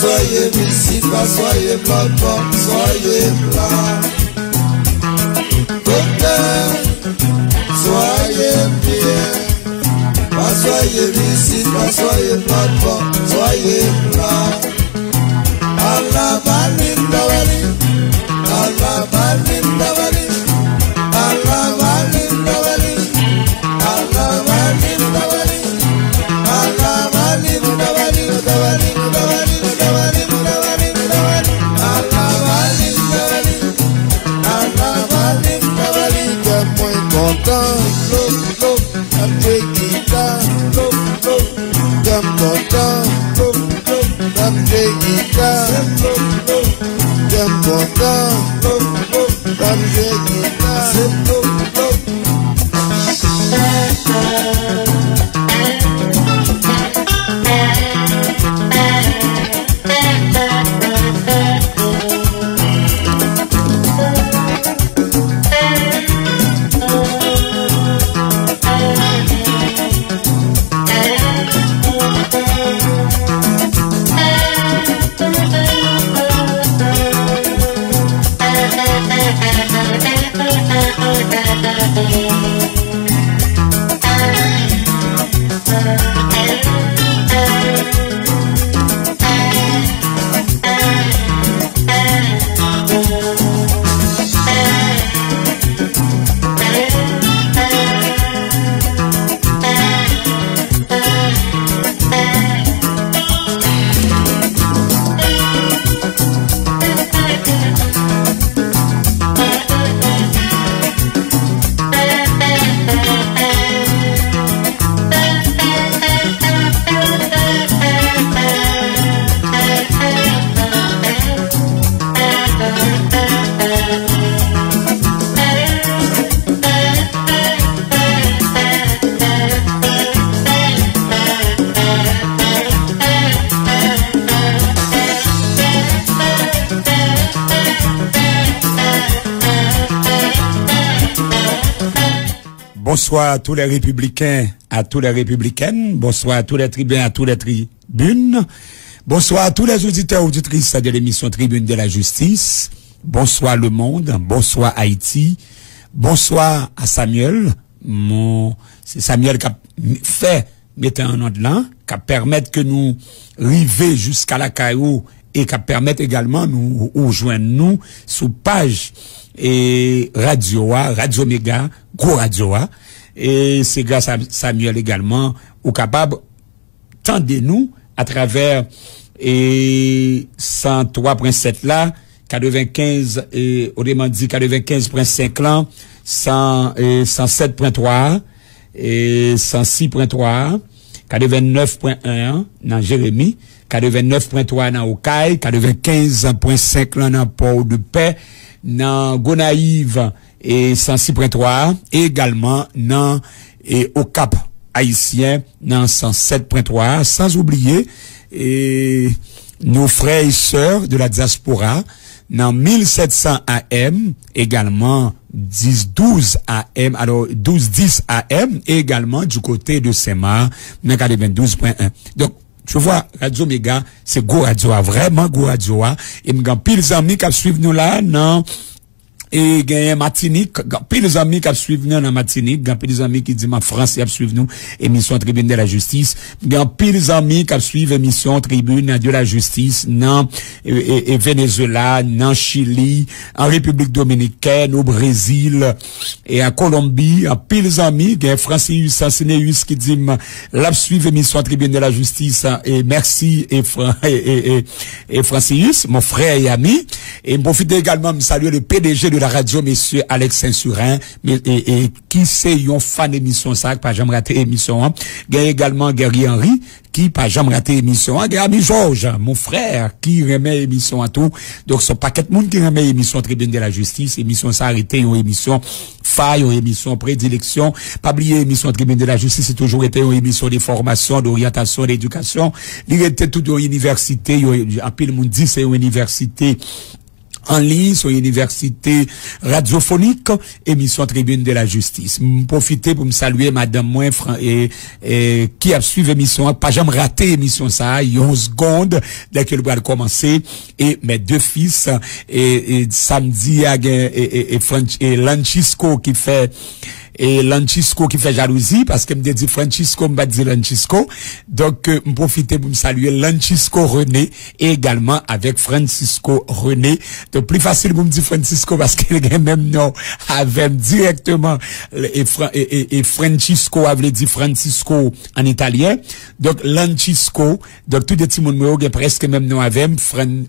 soyez visible, pas soyez blanc, soyez blanc. Docteur, soyez bien. Pas soyez visible, pas soyez blanc, soyez blanc. Allah balinda wali, Allah balinda wali, Allah balinda wali, Allah balinda wali, Allah balinda wali, wali, wali, wali, wali, wali, Allah balinda wali, Allah balinda wali. Que muy content, look, I'm guitar, look, I'm content, look, I'm guitar. Bonsoir à tous les républicains, à toutes les républicaines. Bonsoir à tous les tribuns, à tous les tribunes. Bonsoir à tous les auditeurs et auditrices de l'émission Tribune de la Justice. Bonsoir le monde. Bonsoir Haïti. Bonsoir à Samuel. C'est Samuel qui a fait mettre un ordre là, qui permettre que nous arrivions jusqu'à la Caillou et qui permettre également nous rejoindre nous sous page et Radio Méga, Gros Radio. Et c'est grâce à Samuel également, ou capable tendre nous à travers 103.7 là, 95, autrement dit 95.5 là, 107.3, et 106.3, 89.1 dans Jérémie, 89.3 dans Okaï, 95.5 là dans Port-de-Paix, dans Gonaïve et 106.3, et également dans au Cap haïtien dans 107.3, sans oublier nos frères et sœurs de la diaspora dans 1700 AM, également 10-12 AM, alors 12-10 AM, et également du côté de Saint-Marc dans 92.1. Donc tu vois, Radio Méga, c'est Go Radio, vraiment Go Radio. Et m'gan pile amis qui suivent nous là, non, et gagne Martinique, pile amis qui suivent nous dans Martinique, gan pile amis qui disent ma France qui suivent nous, émission Tribune de la Justice, gan pile amis qui suivent émission Tribune de la Justice, non, et Venezuela, non, Chili, en République Dominicaine, au Brésil, et en Colombie, en pile amis, gan Francis Sansineus qui dit, la suivre émission Tribune de la Justice, et merci, et Francis, mon frère et ami, et profite également de saluer le PDG de la radio, monsieur Alex Saint-Surin, et qui c'est yon fan émission ça, pas jamais raté émission, il y a également Gary Henry, qui pas jamais raté émission, il y a ami Georges, mon frère, qui remet émission à tout, donc son paquet de monde qui remet émission Tribune de la Justice, émission ça arrêté, une émission faille, une émission prédilection, pas oublier émission Tribune de la Justice, c'est toujours été une émission de formation, d'orientation, d'éducation, il était tout une université, en pile monde dit c'est une université en ligne sur université radiophonique, émission Tribune de la Justice. Profiter pour me saluer madame moi qui a suivi émission, pas jamais raté émission ça, 11 secondes dès que le bras commencer, et mes deux fils, et samedi, et Lancisco qui fait jalousie, parce que me dit Francisco, me dit Lancisco. Donc, me profiter pour me saluer Lancisco René, et également avec Francisco René. Donc, plus facile pour me dire Francisco, parce qu'il a même nom avec directement, et Francisco avait dit Francisco en italien. Donc, Lancisco, donc tout les petits monde presque même nom avec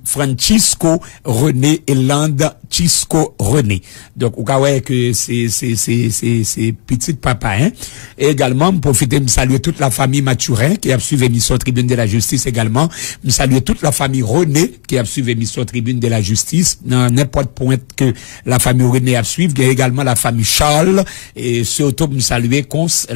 Francisco René et Lancisco René. Donc, au cas où que c'est petit papa, hein. Et également, profiter de me saluer toute la famille Mathurin qui a suivi l'émission Tribune de la Justice également. Me saluer toute la famille René qui a suivi l'émission Tribune de la Justice. Dans n'importe point que la famille René a suivi. Il y a également la famille Charles. Et surtout, me saluer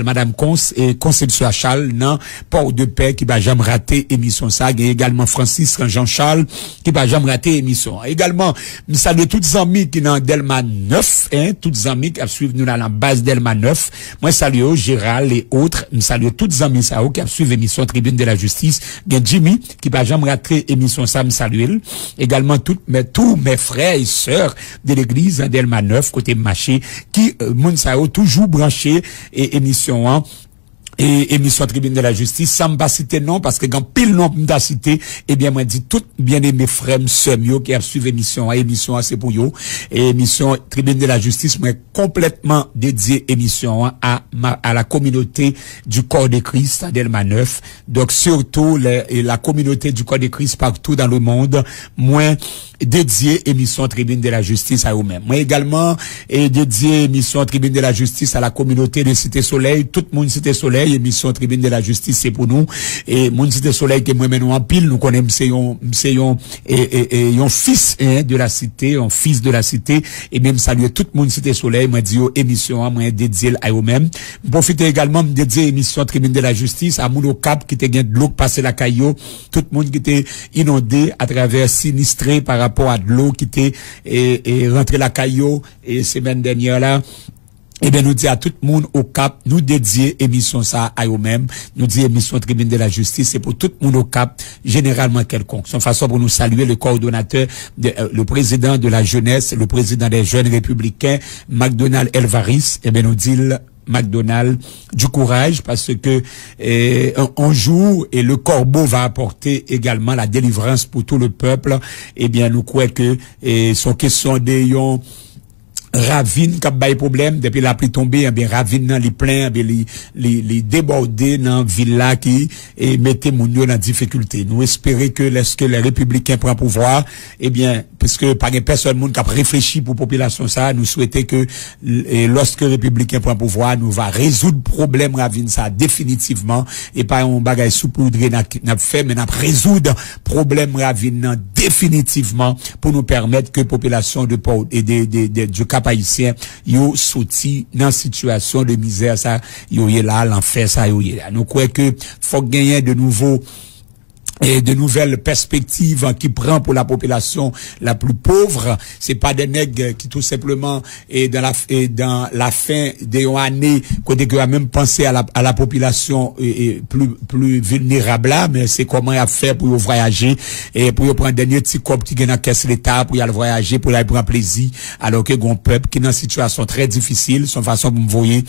Madame Cons et Conception Charles, dans Port de Paix qui va jamais rater émission ça. Il y a également Francis Jean-Charles qui va jamais rater émission. Également, me saluer toutes les amis qui dans Delma 9, hein, toutes les amis qui a suivi nous dans la base Delma 9. Moi, salue Gérald et autres. Je salue tous les amis ça qui a suivi l'émission Tribune de la Justice. Il y a Jimmy qui va jamais rater émission ça, me salue. Également tous mes frères et sœurs de l'église Delma 9 côté marché qui moun ça toujours branché et émission 1. Et émission Tribune de la Justice, ça me pas citer non, parce que quand pile non m'a cité, eh bien, moi dit tout bien aimé frères, sœurs, qui a suivi émission c'est pour yo. Et émission Tribune de la Justice, moi, complètement dédié émission à la communauté du corps de Christ, à Delma 9. Donc, surtout, la communauté du corps de Christ partout dans le monde, moi, dédié émission Tribune de la Justice à eux-mêmes. Moi également, dédié émission Tribune de la Justice à la communauté de Cité Soleil, tout le monde Cité Soleil, émission Tribune de la Justice c'est pour nous, et mon Cité Soleil que moi maintenant en pile, nous connaissons un fils de la cité, un fils de la cité, et même saluer tout le monde Cité Soleil, moi dit émission, moi dédié à eux-mêmes. Profiter également de dédier émission Tribune de la Justice à Mouno Cap qui était gain de l'eau passer la caillou, tout le monde qui était inondé à travers sinistré par rapport à de l'eau qui était et rentré la caillou et semaine dernière là. Eh bien, nous dit à tout le monde au Cap, nous dédier émission ça à eux-mêmes, nous dit émission Tribune de la Justice, c'est pour tout le monde au Cap, généralement quelconque. C'est une façon pour nous saluer le coordonnateur, le président de la jeunesse, le président des jeunes républicains, McDonald Elvaris, eh bien, nous dit McDonald du courage parce que un jour et le corbeau va apporter également la délivrance pour tout le peuple. Eh bien, nous croyons que son question de ravine qui a des problèmes depuis la pluie tombée, bien ravine dans les pleins, bien les déborder dans ville là qui et mettez mon Dieu dans difficulté. Nous espérons que lorsque les républicains prennent pouvoir, eh bien puisque pas de personne monde qui a réfléchi pour population ça, nous souhaitons que lorsque les républicains prennent pouvoir, nous va résoudre problème ravine ça définitivement et pas un bagage saupoudré n'a fait mais n'a résoudre problème ravine définitivement pour nous permettre que population de port et du Cap haïtien yo sorti dans situation de misère ça yo est là l'enfer ça yo est là. Nous croyons que faut gagner de nouveaux et de nouvelles perspectives qui prend pour la population la plus pauvre. C'est pas des nègres qui tout simplement dans la fin des années côté que a même pensé à la population plus vulnérable là, mais c'est comment il a fait pour voyager et pour prendre dernier petit cop qui gagne dans caisse l'état pour y aller voyager pour y aller prendre plaisir alors que gon peuple qui dans une situation très difficile, son façon pour me voyer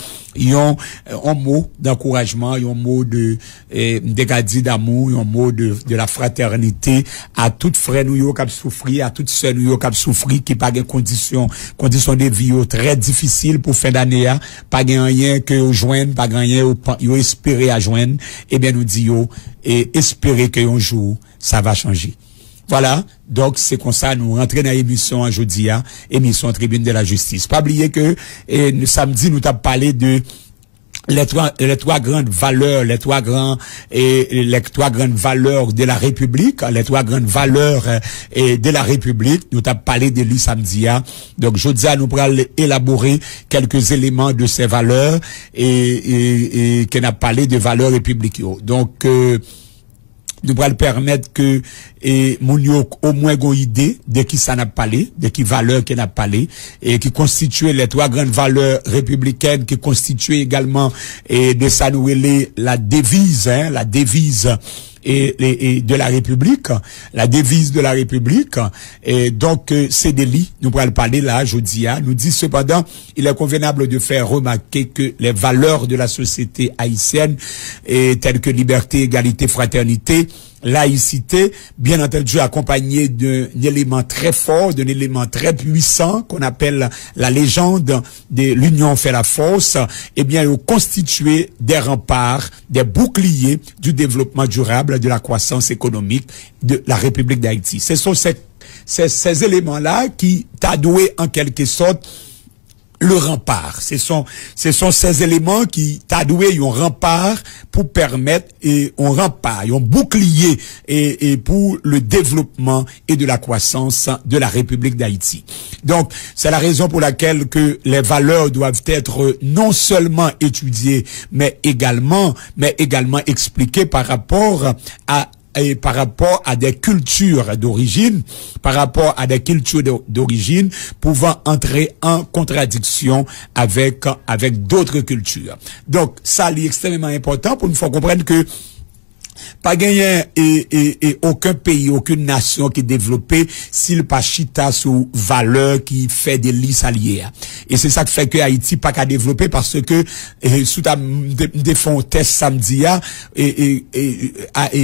un mot d'encouragement, un mot de dégadi d'amour, un mot de la fraternité à toutes frères nous qui souffrir, à toutes sœurs nous qui souffrir, qui pas de conditions de vie très difficiles pour fin d'année, pas rien que joindre, pas rien yo espérer à joindre, et bien nous disons et espérer que un jour ça va changer. Voilà, donc c'est comme ça nous rentrons dans l'émission aujourd'hui, émission Tribune de la Justice. Pas oublier que samedi nous t'avons parlé de les trois grandes valeurs, les trois grandes valeurs de la République, les trois grandes valeurs de la République. Nous t'avons parlé de lui samedi. Donc, je dis à nous pour élaborer quelques éléments de ces valeurs et qu'on a parlé de valeurs républicaines. Donc, nous pourrons permettre que mon yo au moins une idée de qui ça n'a parlé, de qui valeur qui n'a parlé, et qui constitue les trois grandes valeurs républicaines, qui constituent également de ça nous la devise, la devise et de la République, la devise de la République. Et donc, c'est des lits, nous pourrons parler là, aujourd'hui, nous dit cependant, il est convenable de faire remarquer que les valeurs de la société haïtienne, telles que liberté, égalité, fraternité, laïcité, bien entendu accompagné d'un élément très fort, d'un élément très puissant qu'on appelle la légende de l'union fait la force, eh bien, ils ont constitué des remparts, des boucliers du développement durable, de la croissance économique de la République d'Haïti. Ce sont ces éléments-là qui t'a doué en quelque sorte le rempart. Ce sont ces éléments qui t'a doué un rempart pour permettre un rempart, un bouclier et pour le développement et de la croissance de la République d'Haïti. Donc, c'est la raison pour laquelle que les valeurs doivent être non seulement étudiées, mais également expliquées par rapport à des cultures d'origine, par rapport à des cultures d'origine pouvant entrer en contradiction avec d'autres cultures. Donc, ça, c'est extrêmement important pour nous faire comprendre que pas gagné et aucun pays, aucune nation qui est développée s'il pas chita sous valeur qui fait des listes alliés. Et c'est ça qui fait que Haïti pas qu'à développer parce que sous ta défend test samedi et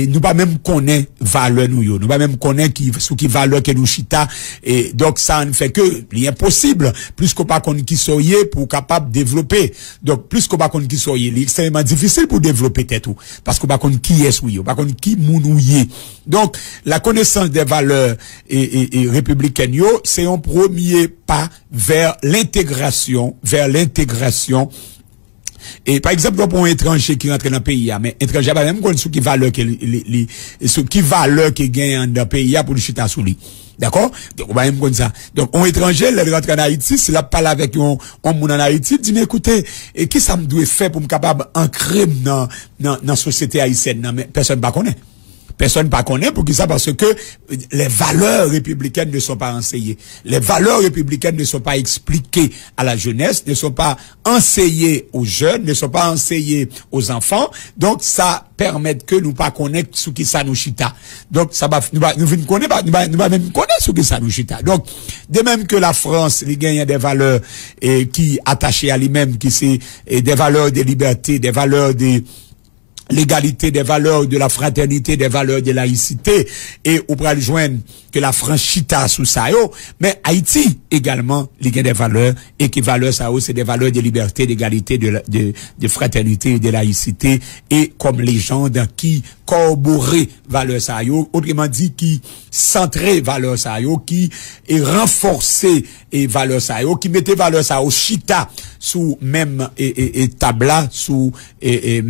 nous pas même connaît valeur nous pas même connaît qui sous qui valeur que nous chita et donc ça ne fait que l'impossible plus qu'on pas connaît qui soyez pour capable développer. Donc plus qu'on pas connaît qui soyez, c'est extrêmement difficile pour développer tout parce qu'on pas connaît qui est par contre qui mounouye. Donc la connaissance des valeurs et républicaines c'est un premier pas vers l'intégration et par exemple pour un étranger qui rentre dans le pays mais étranger pas même connaît ce qui valeur qui gagne dans le pays pour le chita sous lui. D'accord? Donc, on va même comme ça. Donc, un étranger, il rentre en Haïti, s'il a parlé avec un monde en Haïti, dit, mais écoutez, et qui ça me doit faire pour me capable ancrer dans la société haïtienne? Non, mais personne ne connaît. Personne ne connaît pour qui ça parce que les valeurs républicaines ne sont pas enseignées. Les valeurs républicaines ne sont pas expliquées à la jeunesse, ne sont pas enseignées aux jeunes, ne sont pas enseignées aux enfants. Donc ça permet que nous pas connaître ce qui ça nous chita. Donc ça va nous même connaître ce qui ça nous chita. Donc de même que la France, il gagne des valeurs qui attachées à lui-même qui c'est des valeurs de liberté, des valeurs de l'égalité, des valeurs de la fraternité, des valeurs de laïcité, et on pourra joindre que la franchita sous ça, mais Haïti également, il y a des valeurs, et qui valeurs ça, c'est des valeurs de liberté, d'égalité, de fraternité et de laïcité, et comme légende qui corroborer valeurs ça, autrement dit, qui centrer valeurs ça, qui est renforcer et valeurs ça, qui mettait valeurs ça au chita sous même et tabla sous et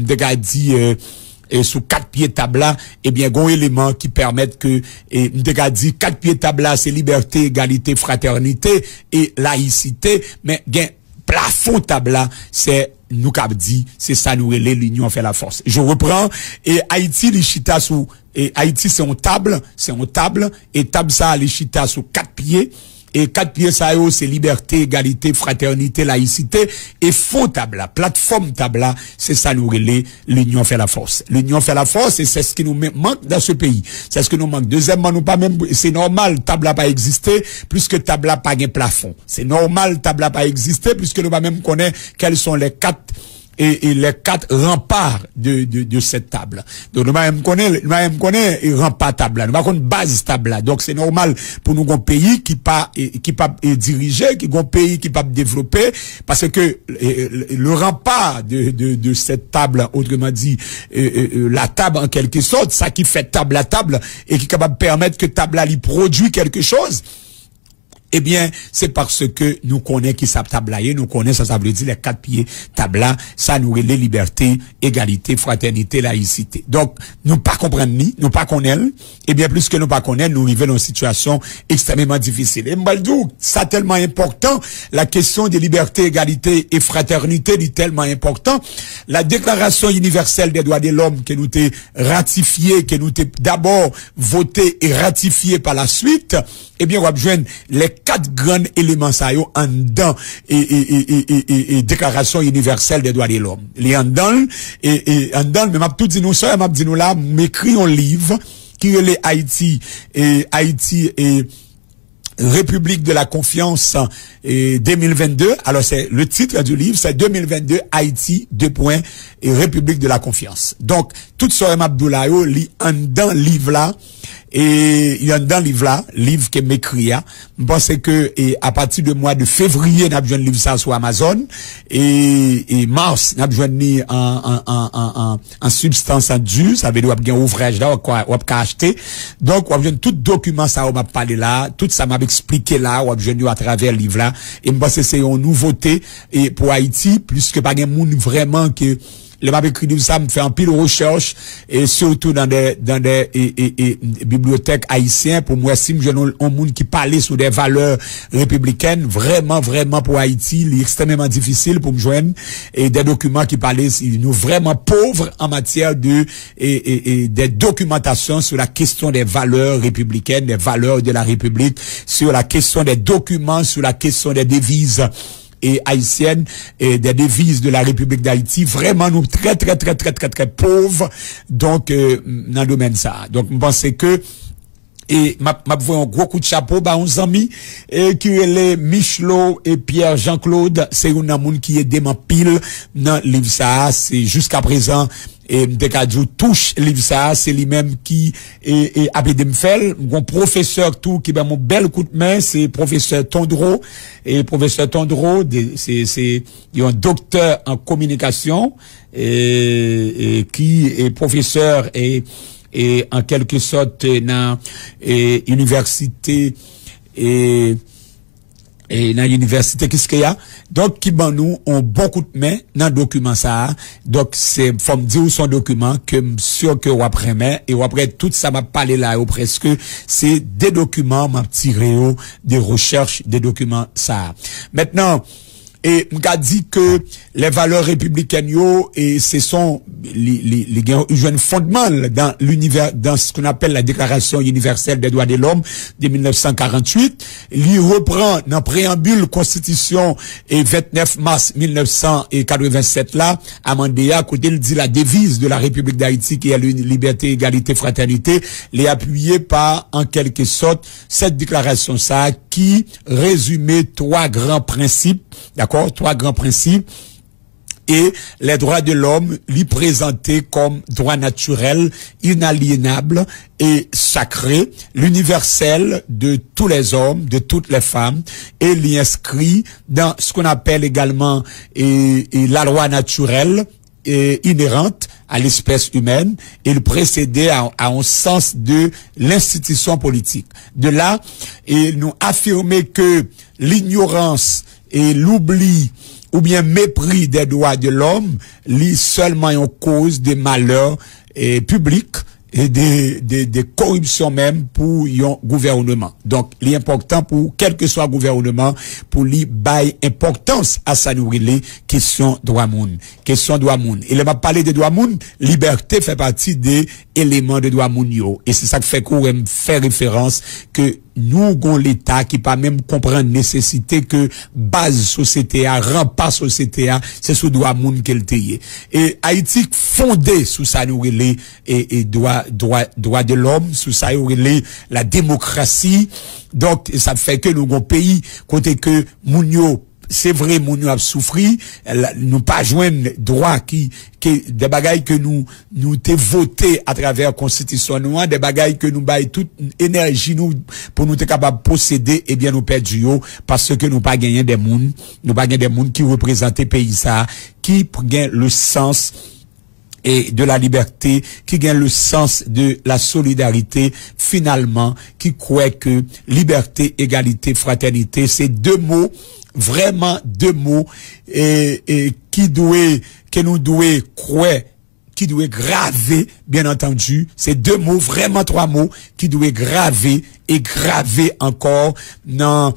sous 4 pieds tabla, eh bien, gon élément qui permettent que, dit 4 pieds tabla, c'est liberté, égalité, fraternité et laïcité, mais gen plafond tabla, c'est nous cap dit, c'est ça nous l'union fait la force. Je reprends, et Haïti, les chita sous, et Haïti, c'est une table, et table ça, les chita sous 4 pieds, et 4 pieds ça c'est liberté, égalité, fraternité, laïcité et fond tabla, plateforme tabla, c'est ça nous relais l'union fait la force. L'union fait la force et c'est ce qui nous manque dans ce pays. C'est ce que nous manque. Deuxièmement, nous pas même c'est normal tabla pas exister puisque tabla pas un plafond. C'est normal tabla pas exister puisque nous pas même connaître quels sont les 4 et les 4 remparts de cette table. Donc nous même connaît et rempart table. Nous connaît base table. Donc c'est normal pour nous un pays qui pas diriger, qui un pays qui pas développer parce que le rempart de cette table, autrement dit la table en quelque sorte, ça qui fait table à table et qui est capable de permettre que table lui produit quelque chose. Eh bien, c'est parce que nous connaissons qui ça tablaye, nous connaissons ça veut dire les 4 pieds tabla, ça nous relève liberté, égalité, fraternité, laïcité. Donc, nous pas comprendre ni, nous pas connaître, et bien plus que nous pas connaître, nous arrivons dans une situation extrêmement difficile. Et Mbaldou, ça tellement important, la question de liberté, égalité et fraternité est tellement important. La déclaration universelle des droits de l'homme que nous t'ai ratifiée, que nous t'ai d'abord voté et ratifié par la suite, eh bien, on va joindre les 4 grands éléments ça yo en dedans et déclaration universelle des droits de l'homme. Les en dedans et en dedans, mais m'a tout dit nous ça, m'a dit nous là, m'écrit un livre qui est Haïti et République de la confiance 2022. Alors c'est le titre du livre, c'est 2022 Haïti et République de la confiance. Donc tout ça Abdoulaye li en dans livre là et il y a dans livre là, livre que m'écrit a. Je pense que à partir du mois de février n'a besoin de livre ça sur Amazon et mars n'a besoin ni en substance en dur, ça veut dire bien ouvrage là ou pas acheter. Donc on a besoin tout document ça on m'a parlé là, tout ça m'a expliqué là, on a besoin à travers livre là et je pense que c'est une nouveauté et pour Haïti puisque pas de monde vraiment que le m'a écrit ça me fait un pile de recherche et surtout dans des bibliothèques haïtiennes pour moi si je un monde qui parlait sur des valeurs républicaines vraiment pour Haïti c'est extrêmement difficile pour me joindre et des documents qui parlaient nous vraiment pauvres en matière de des documentations sur la question des valeurs républicaines, des valeurs de la République, sur la question des documents, sur la question des devises et haïtienne et des devises de la République d'Haïti, vraiment nous très pauvres donc dans le domaine ça. Donc je pense que et m'a vu un gros coup de chapeau ba uns amis et qui est Michelot et Pierre Jean-Claude, c'est un monde qui est dément pile dans livre ça, c'est jusqu'à présent et Dekadjou touche livre ça, c'est lui-même qui est appelé me faire un professeur tout qui ben mon bel coup de main, c'est professeur Tondreau et professeur Tondreau c'est un docteur en communication et qui est professeur et en quelque sorte dans université et dans l'université qu'est-ce qu'il y a donc qui ban nous ont beaucoup de main dans document ça donc c'est faut me dire son document que sûr que ou après mais et après tout ça m'a parlé là ou presque c'est des documents m'a tiré des recherches des documents ça maintenant et m'a dit que les valeurs républicaines et ce sont les jeunes fondements dans l'univers dans ce qu'on appelle la déclaration universelle des droits de l'homme de 1948 il reprend dans préambule constitution et 29 mars 1987 là Amandéa côté il dit la devise de la République d'Haïti qui est liberté égalité fraternité les appuyé par en quelque sorte cette déclaration ça qui résumait 3 grands principes, d'accord, 3 grands principes et les droits de l'homme lui présentés comme droits naturels, inaliénables et sacrés, l'universel de tous les hommes, de toutes les femmes et l'y inscrit dans ce qu'on appelle également la loi naturelle inhérente à l'espèce humaine et le précédait à un sens de l'institution politique. De là, et nous affirmer que l'ignorance et l'oubli ou bien mépris des droits de l'homme lit seulement en cause des malheurs publics et des corruptions même pour un gouvernement. Donc, l'important pour quel que soit le gouvernement, pour lui bailler importance à sa nourriture, question droit moun. Question droit moun. Et là, m'a parlé de droit moun, liberté fait partie des éléments de droit moun yo. Et c'est ça que fait qu'on fait référence que nous avons l'État qui pas même comprendre nécessité que base société a, rempart société a, c'est sous droit moun qu'elle taye. Et Haïti fondé sous ça nous relais et droit de l'homme, sous ça nous relais la démocratie. Donc ça fait que nous avons pays côté que moun yo c'est vrai moun a souffri nous pas joindre droit qui des bagailles que nous t'ai voté à travers constitution nous des bagailles que nous bail toute énergie nous pour nous être capable posséder et bien nous perdu parce que nous pas gagner des moun qui représenter pays ça qui gagne le sens et de la liberté, qui gagne le sens de la solidarité, finalement, qui croit que liberté, égalité, fraternité, c'est deux mots, vraiment deux mots, et que nous devons croire, qui doit graver, bien entendu, c'est deux mots, vraiment trois mots, qui doivent graver et graver encore dans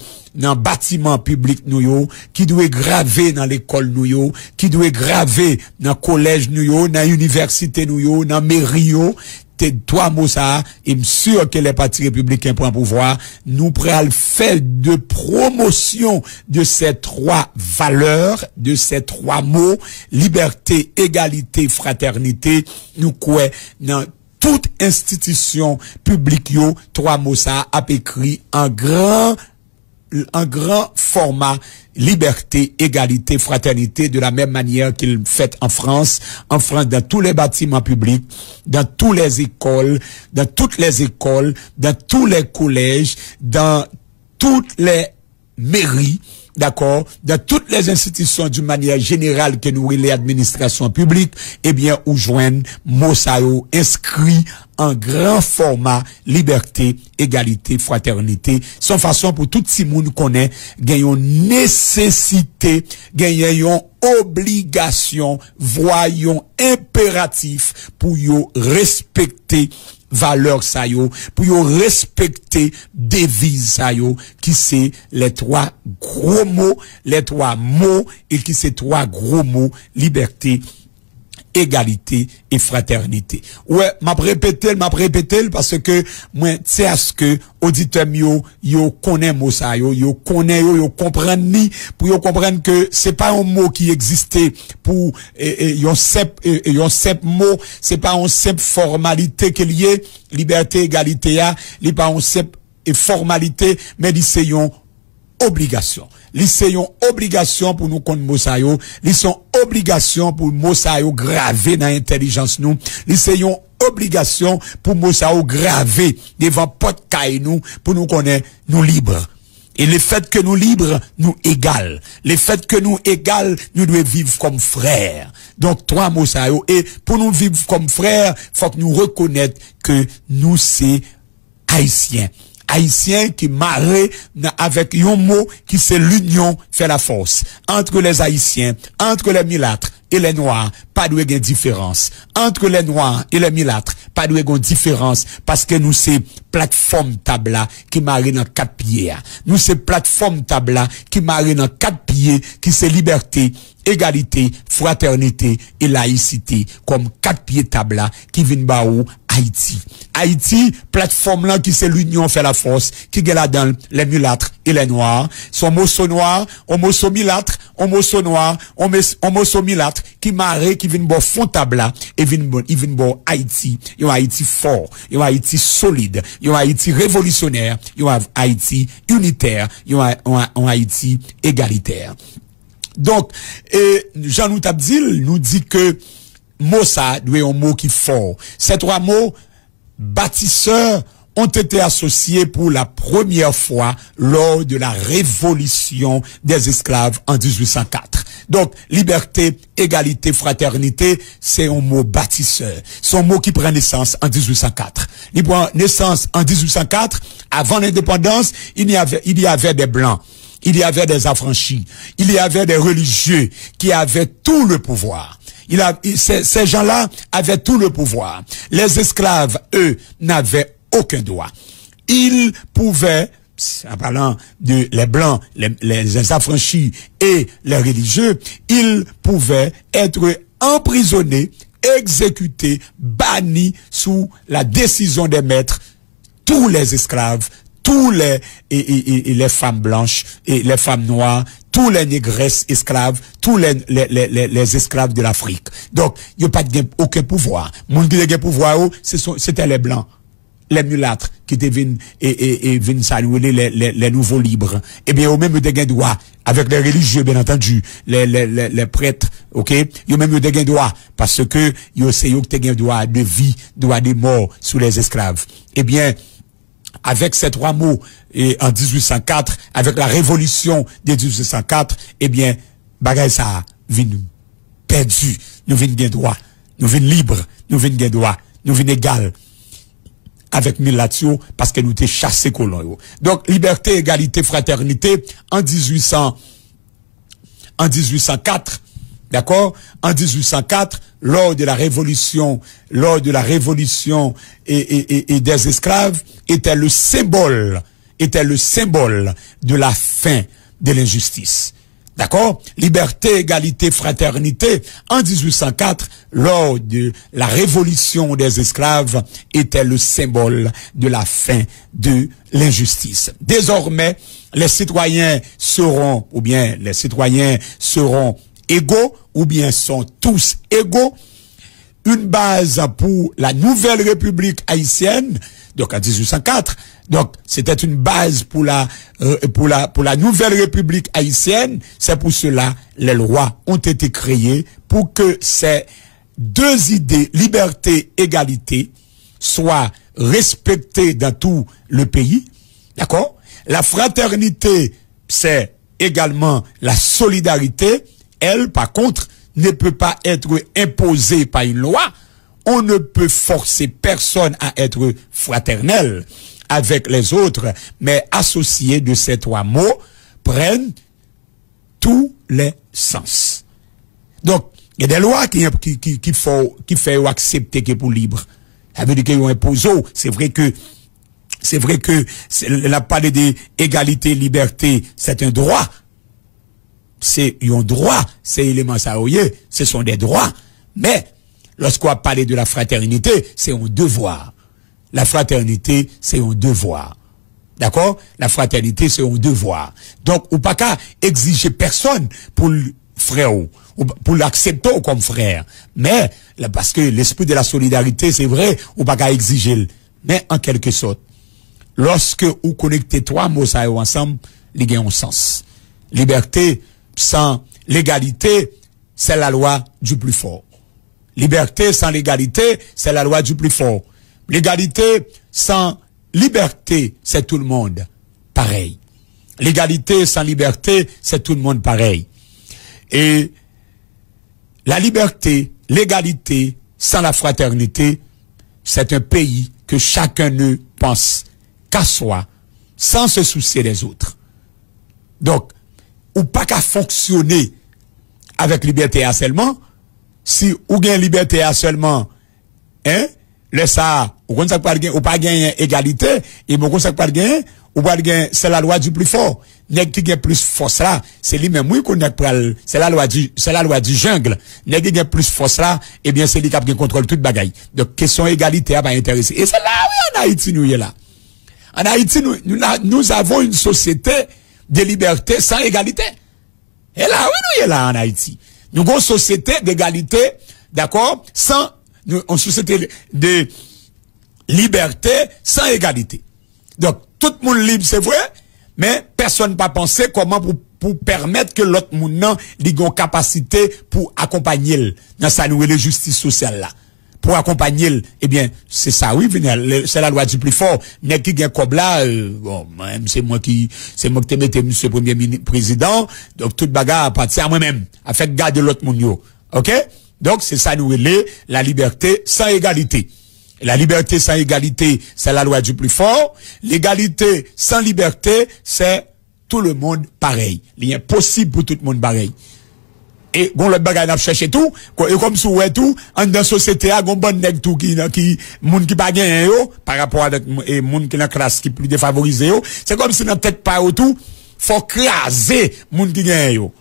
bâtiment public nous yo, qui doit graver dans l'école nous yo, qui doit graver dans collège nous yo, dans université nous yo, dans mairie yo. Trois mots ça, et sûr que les partis républicains prennent pouvoir, nous prenons faire de promotion de ces trois valeurs, de ces trois mots, liberté, égalité, fraternité, nous quoi dans toute institution publique yo, trois mots ça a écrit en grand format, liberté, égalité, fraternité, de la même manière qu'il fait en France, dans tous les bâtiments publics, dans toutes les écoles, dans tous les collèges, dans toutes les mairies, d'accord, dans toutes les institutions d'une manière générale que nous les administrations publiques, eh bien, où joignent Mossao inscrit en grand format, liberté, égalité, fraternité, sans façon pour tout le monde connaît, gagnons nécessité, gagnons obligation, voyons impératif pour yo respecter valeur sa yo, pour yo respecter devise sa yo, qui c'est les trois gros mots, et qui c'est trois gros mots, liberté, égalité et fraternité. Ouais, m'a répété parce que moi c'est à ce que auditeur yo connaît mot ça yo comprendre ni pour yo comprendre que c'est pas un mot qui existait pour yon simple mot, c'est pas une simple formalité que lié liberté égalité a, li pas une simple formalité mais c'est une obligation. Lycéons obligation pour nous connaître Mosayo, lycéons obligation pour Mosayo graver dans l'intelligence nous, lycéons obligation pour Mosayo graver devant porte caille nous pour nous connaître nous libres. Et le fait que nous libres, nous égal. Le fait que nous égal, nous devons vivre comme frères. Donc, trois mots ça, et pour nous vivre comme frères, faut que nous reconnaître que nous c'est haïtiens. Haïtiens qui marrent avec un mot qui c'est l'union fait la force. Entre les Haïtiens, entre les mulâtres et les noirs, pas de différence. Entre les noirs et les mulâtres, pas de différence parce que nous c'est plateforme tabla qui marre dans quatre pieds. Nous c'est plateforme tabla qui marre dans quatre pieds qui c'est liberté, égalité, fraternité et laïcité comme quatre pieds tabla qui viennent baou Haïti. Haïti, plateforme là qui c'est l'union fait la force, qui est là-dedans les mulâtres et les noirs, son mosso noir, homoso mulâtre, homoso noir, homoso mulâtre, qui marre, qui viennent bon fond tabla, et viennent bon Haïti, yon Haïti fort, yon Haïti solide, yon Haïti révolutionnaire, yon Haïti unitaire, yon Haïti égalitaire. Donc, Jean-Louis Tabdil nous dit que Mossa doit un mot qui fort. Ces trois mots, bâtisseurs, ont été associés pour la première fois lors de la révolution des esclaves en 1804. Donc, liberté, égalité, fraternité, c'est un mot bâtisseur. C'est un mot qui prend naissance en 1804. Il prend naissance en 1804. Avant l'indépendance, il y avait des blancs. Il y avait des affranchis. Il y avait des religieux qui avaient tout le pouvoir. Ces gens-là avaient tout le pouvoir. Les esclaves, eux, n'avaient aucun droit. Ils pouvaient, en parlant de les blancs, les affranchis et les religieux, ils pouvaient être emprisonnés, exécutés, bannis sous la décision des maîtres, tous les esclaves, tous les femmes blanches et les femmes noires, tous les négresses esclaves, tous les esclaves de l'Afrique. Donc, il n'y a pas aucun pouvoir. Mon qui a pouvoir, c'était les blancs, les mulâtres qui étaient venus saluer les nouveaux libres. Eh bien, au même de droit, avec les religieux, bien entendu, les prêtres, ok? Ils ont même de droit, parce que ils ont droit de vie, droit de mort sous les esclaves. Eh bien, avec ces trois mots, et en 1804, avec la révolution de 1804, eh bien, bagay ça, vin perdu, nous vin bien droit. nous venons libres, nous venons droit, nous venons égal avec Milatio parce que nous t'es chassé colons. Donc liberté, égalité, fraternité en 1804, d'accord? En 1804, lors de la révolution et des esclaves était le symbole de la fin de l'injustice. D'accord? Liberté, égalité, fraternité. En 1804, lors de la révolution des esclaves, était le symbole de la fin de l'injustice. Désormais, les citoyens seront égaux, ou bien sont tous égaux. Une base pour la nouvelle République haïtienne, donc en 1804, donc c'était une base pour la nouvelle République haïtienne. C'est pour cela les lois ont été créées pour que ces deux idées, liberté, égalité, soient respectées dans tout le pays. D'accord? La fraternité, c'est également la solidarité. Elle, par contre, ne peut pas être imposée par une loi. On ne peut forcer personne à être fraternel avec les autres, mais associés de ces trois mots prennent tous les sens. Donc, il y a des lois qui font accepter que pour libre. Ça veut dire qu'ils ont imposé. C'est vrai que la parler d'égalité, liberté, c'est un droit. C'est un droit, c'est élément ça, ce sont des droits. Mais, lorsqu'on a parlé de la fraternité, c'est un devoir. La fraternité, c'est un devoir. D'accord? La fraternité, c'est un devoir. Donc, ou pas qu'à exiger personne pour le frère ou pour l'accepter comme frère. Mais, là, parce que l'esprit de la solidarité, c'est vrai, ou pas qu'à exiger. Mais, en quelque sorte, lorsque vous connectez trois mots ça ensemble, ils ont un sens. Liberté, sans l'égalité, c'est la loi du plus fort. Liberté sans l'égalité, c'est la loi du plus fort. L'égalité sans liberté, c'est tout le monde pareil. L'égalité sans liberté, c'est tout le monde pareil. Et la liberté, l'égalité sans la fraternité, c'est un pays que chacun ne pense qu'à soi, sans se soucier des autres. Donc, ou pas qu'à fonctionner avec liberté à seulement, si ou gain liberté à seulement, hein, le ça, ou pas gagner égalité, et mon conseil pas gagner, ou pas gagner, c'est la loi du plus fort. Nèg qui gagne plus force là, c'est lui-même, oui, qu'on c'est la loi du jungle. Nèg qui gagne plus force là, eh bien, c'est lui qui a contrôle toute bagaille. Donc, question égalité a pas intéressé. Et c'est là, oui, en Haïti, nous, y est là. En Haïti, nous avons une société de liberté sans égalité. Et là, oui, nous y est là en Haïti. Nous avons une société d'égalité, d'accord, une société de liberté sans égalité. Donc, tout le monde libre, c'est vrai, mais personne n'a pas pensé comment pour permettre que l'autre monde ait une capacité pour accompagner dans sa nouvelle justice sociale là. Pour accompagner, eh bien, c'est ça, oui, c'est la loi du plus fort. N'est qui gagne comme là, bon, c'est moi qui te mette monsieur premier président, donc toute bagarre appartient à moi-même, à faire garder l'autre monde, ok? Donc, c'est ça, nous, la liberté sans égalité. La liberté sans égalité, c'est la loi du plus fort. L'égalité sans liberté, c'est tout le monde pareil. Il est impossible pour tout le monde pareil. Et bon le bagage n'a cherché tout et comme sous ouais tout en dans société a gon bonne nèg tout qui monde qui pas gagné yo par rapport avec et monde qui dans classe qui plus défavorisé yo c'est comme si dans tête pas tout faut craser monde qui gagne yo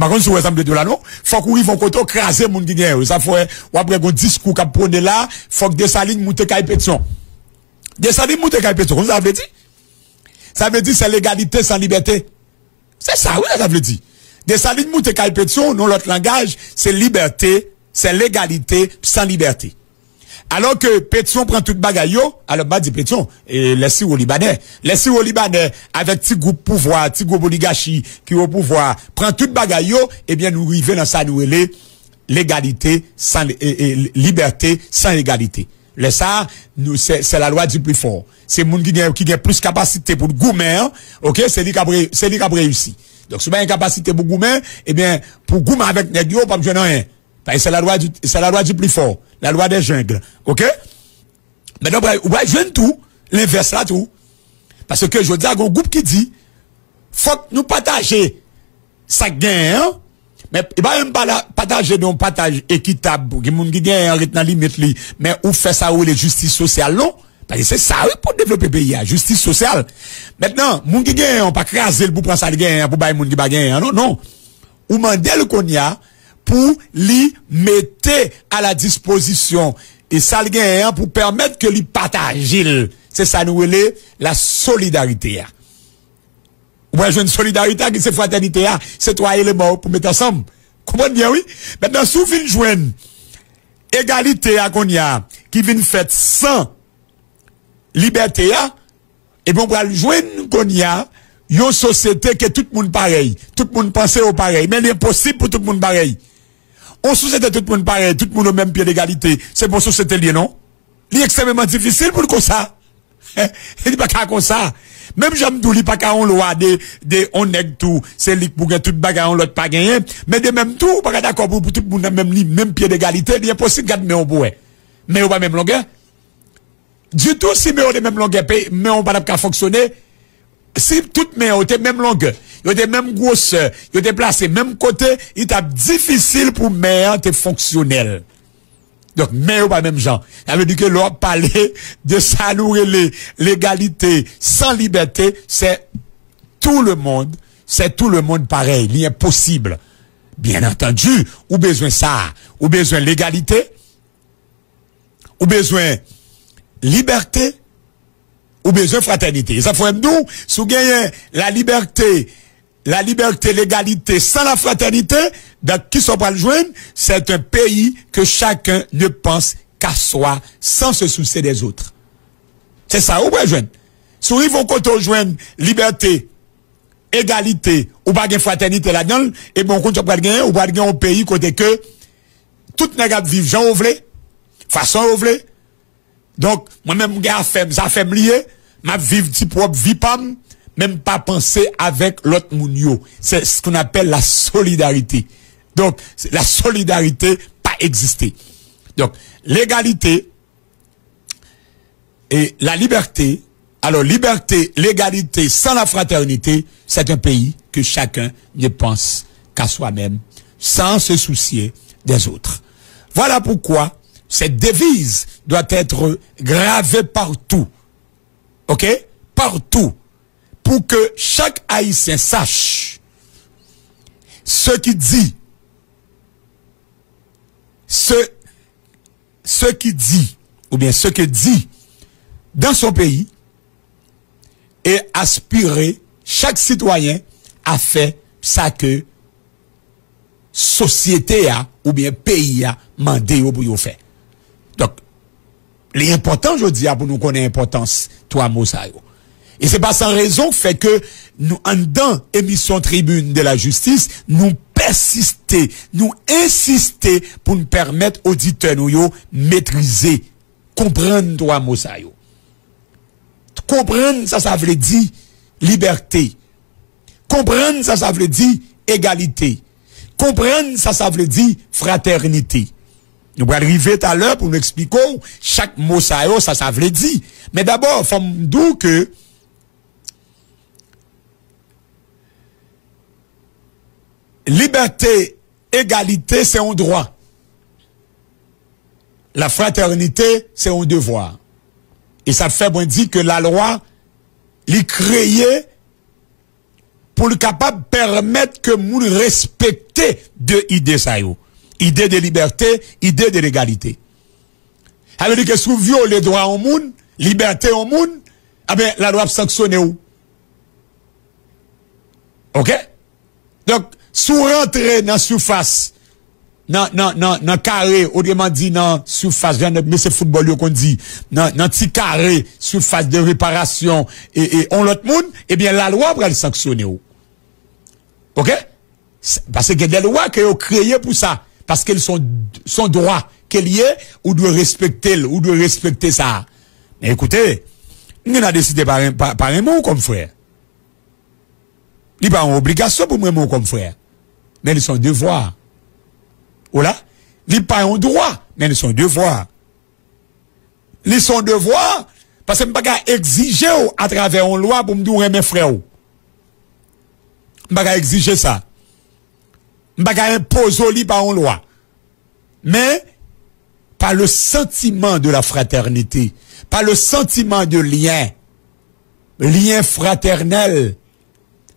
par contre sous ensemble de là non faut qu'on vont côté craser monde qui gagne yo ça faut ou après gon discours qu'a prendre là faut que Dessalines monter kay pétition Dessalines monter kay pétition ça veut dire c'est l'égalité sans liberté c'est ça oui ça veut dire Dessalines moute kay pétition, non l'autre langage, c'est liberté, c'est l'égalité sans liberté. Alors que pétition prend toute bagaille yo, alors bas dit pétition, et laissez au Libanais. Laissez au Libanais, avec petit groupe pouvoir, petit groupe oligarchie, qui au pouvoir, prend toute bagaille yo, eh bien, nous arrivons dans ça, nous, l'égalité sans, liberté sans égalité. Le ça, nous, c'est la loi du plus fort. C'est moun qui a plus capacité pour le goumer, ok, c'est lui qui a réussi. Donc, si vous avez une capacité pour goumer, eh bien, pour goumer avec nèg yo, pas besoin de rien. C'est la loi du plus fort. La loi des jungles. OK? Maintenant, vous voyez, je tout, l'inverse là tout. Parce que je dis à un groupe qui dit, faut que nous partager ça gagne, hein? Mais il va même pas partager un partage équitable, qui moun qui gagne en rythme limite li, mais ou fait ça ou les justice sociale non? Parce que c'est ça pour développer le pays, justice sociale. Maintenant, moun qui gagne, on pas craser pour prendre ça le gagne, pour bailler moun qui pas gagne, non, non. Ou mandel qu'on y a, pour li mettre à la disposition, et ça le gagne, pour permettre que li partage. C'est ça nous relève la solidarité. Ouais, j'ai une solidarité qui c'est fraternité, c'est trois éléments pour mettre ensemble. Comprenez bien, oui? Maintenant, si vous venez joindre égalité à qu'on y a, qui vient faite sans liberté, et bien, on va joindre qu'on y a, une société que tout le monde pareil. Tout le monde pense au pareil. Mais il est impossible pour tout le monde pareil. On société tout le monde pareil, tout le monde au même pied d'égalité. C'est pour société liée, non? Il est extrêmement difficile pour comme ça. Il n'est pas comme ça. Même j'aime tout, il pas qu'à on loi on nègre tout, c'est lui pour que tout bagarre on l'autre pas gagner, mais de même tout, pas d'accord pour tout le monde même pied d'égalité, il est possible de mais on boue. Mais on pas même longueur. Du tout, si mais on est même longueur, mais on pas qu'à fonctionner. Si tout mais on est même longueur, il y a même grosseur, il y a placé même côté, il est difficile pour mais être fonctionnel. Donc, mais ou pas même gens. Ça veut dire que l'on parler de saluer l'égalité sans liberté, c'est tout le monde pareil. Il est possible. Bien entendu, ou besoin ça, ou besoin l'égalité, ou besoin liberté, ou besoin fraternité. Ça faut nous, si vous gagnez la liberté, l'égalité sans la fraternité, donc qui sont pas le joindre, c'est un pays que chacun ne pense qu'à soi, sans se soucier des autres. C'est ça, ou pas joindre. Si ils vont côté joindre liberté, égalité, ou pas de fraternité là-dedans, et bon, quand tu pas gagner, ou pas gagner un pays côté que, tout n'est pas vivre, Jean Ovlé, façon Ovlé. Donc, moi-même, ça fait me lier, ma vivre petit propre vie pam, même pas penser avec l'autre mounio. C'est ce qu'on appelle la solidarité. Donc, la solidarité pas exister. Donc, l'égalité et la liberté, alors liberté, l'égalité sans la fraternité, c'est un pays que chacun ne pense qu'à soi-même, sans se soucier des autres. Voilà pourquoi cette devise doit être gravée partout. OK? Partout. Pour que chaque Haïtien sache ce qui dit, ce qui dit, ou bien ce que dit dans son pays, et aspirer chaque citoyen à faire ça que société a, ou bien pays a mandé pour y faire. Donc, l'important, je dis, pour nous connaître l'importance, toi, Mosaïo. Et c'est pas sans raison fait que nous, en dans émission Tribune de la Justice, nous persister, nous insister pour nous permettre auditeurs nous maîtriser, comprendre toi Mosaïo. Comprendre ça veut dire liberté. Comprendre ça veut dire égalité. Comprendre ça veut dire fraternité. Nous allons arriver tout à l'heure pour nous expliquer chaque mot ça veut dire. Mais d'abord, il faut dire que liberté, égalité, c'est un droit. La fraternité, c'est un devoir. Et ça fait bon dire que la loi, l'y créée pour le capable permettre que nous respecter deux idées ça yo. Idée de liberté, idée de l'égalité. Ça veut dire que si vous violez les droits au monde, liberté au monde, ah ben, la loi sanctionne où? OK? Donc, si vous rentrez dans la surface, dans carré, autrement dit, dans surface, mais c'est football qu'on dit, dans petit carré, surface de réparation, et on l'autre monde, eh bien, la loi va le sanctionner où? OK? Parce qu'il y a des lois qui ont créées pour ça. Parce qu'elles sont droits qu'elles y est, ou doit respecter ça. Mais écoutez, nous avons décidé par un mot comme frère. Il n'y a pas une obligation pour moi comme frère. Mais ils sont devoirs. Voilà. Li pas un droit, mais ils sont devoir. Ils sont devoir, parce que je ne peux pas exiger à travers une loi pour me dire mes frères. Je ne peux pas exiger ça. Je ne peux pas imposer par une loi. Mais, par le sentiment de la fraternité, par le sentiment de lien, lien fraternel,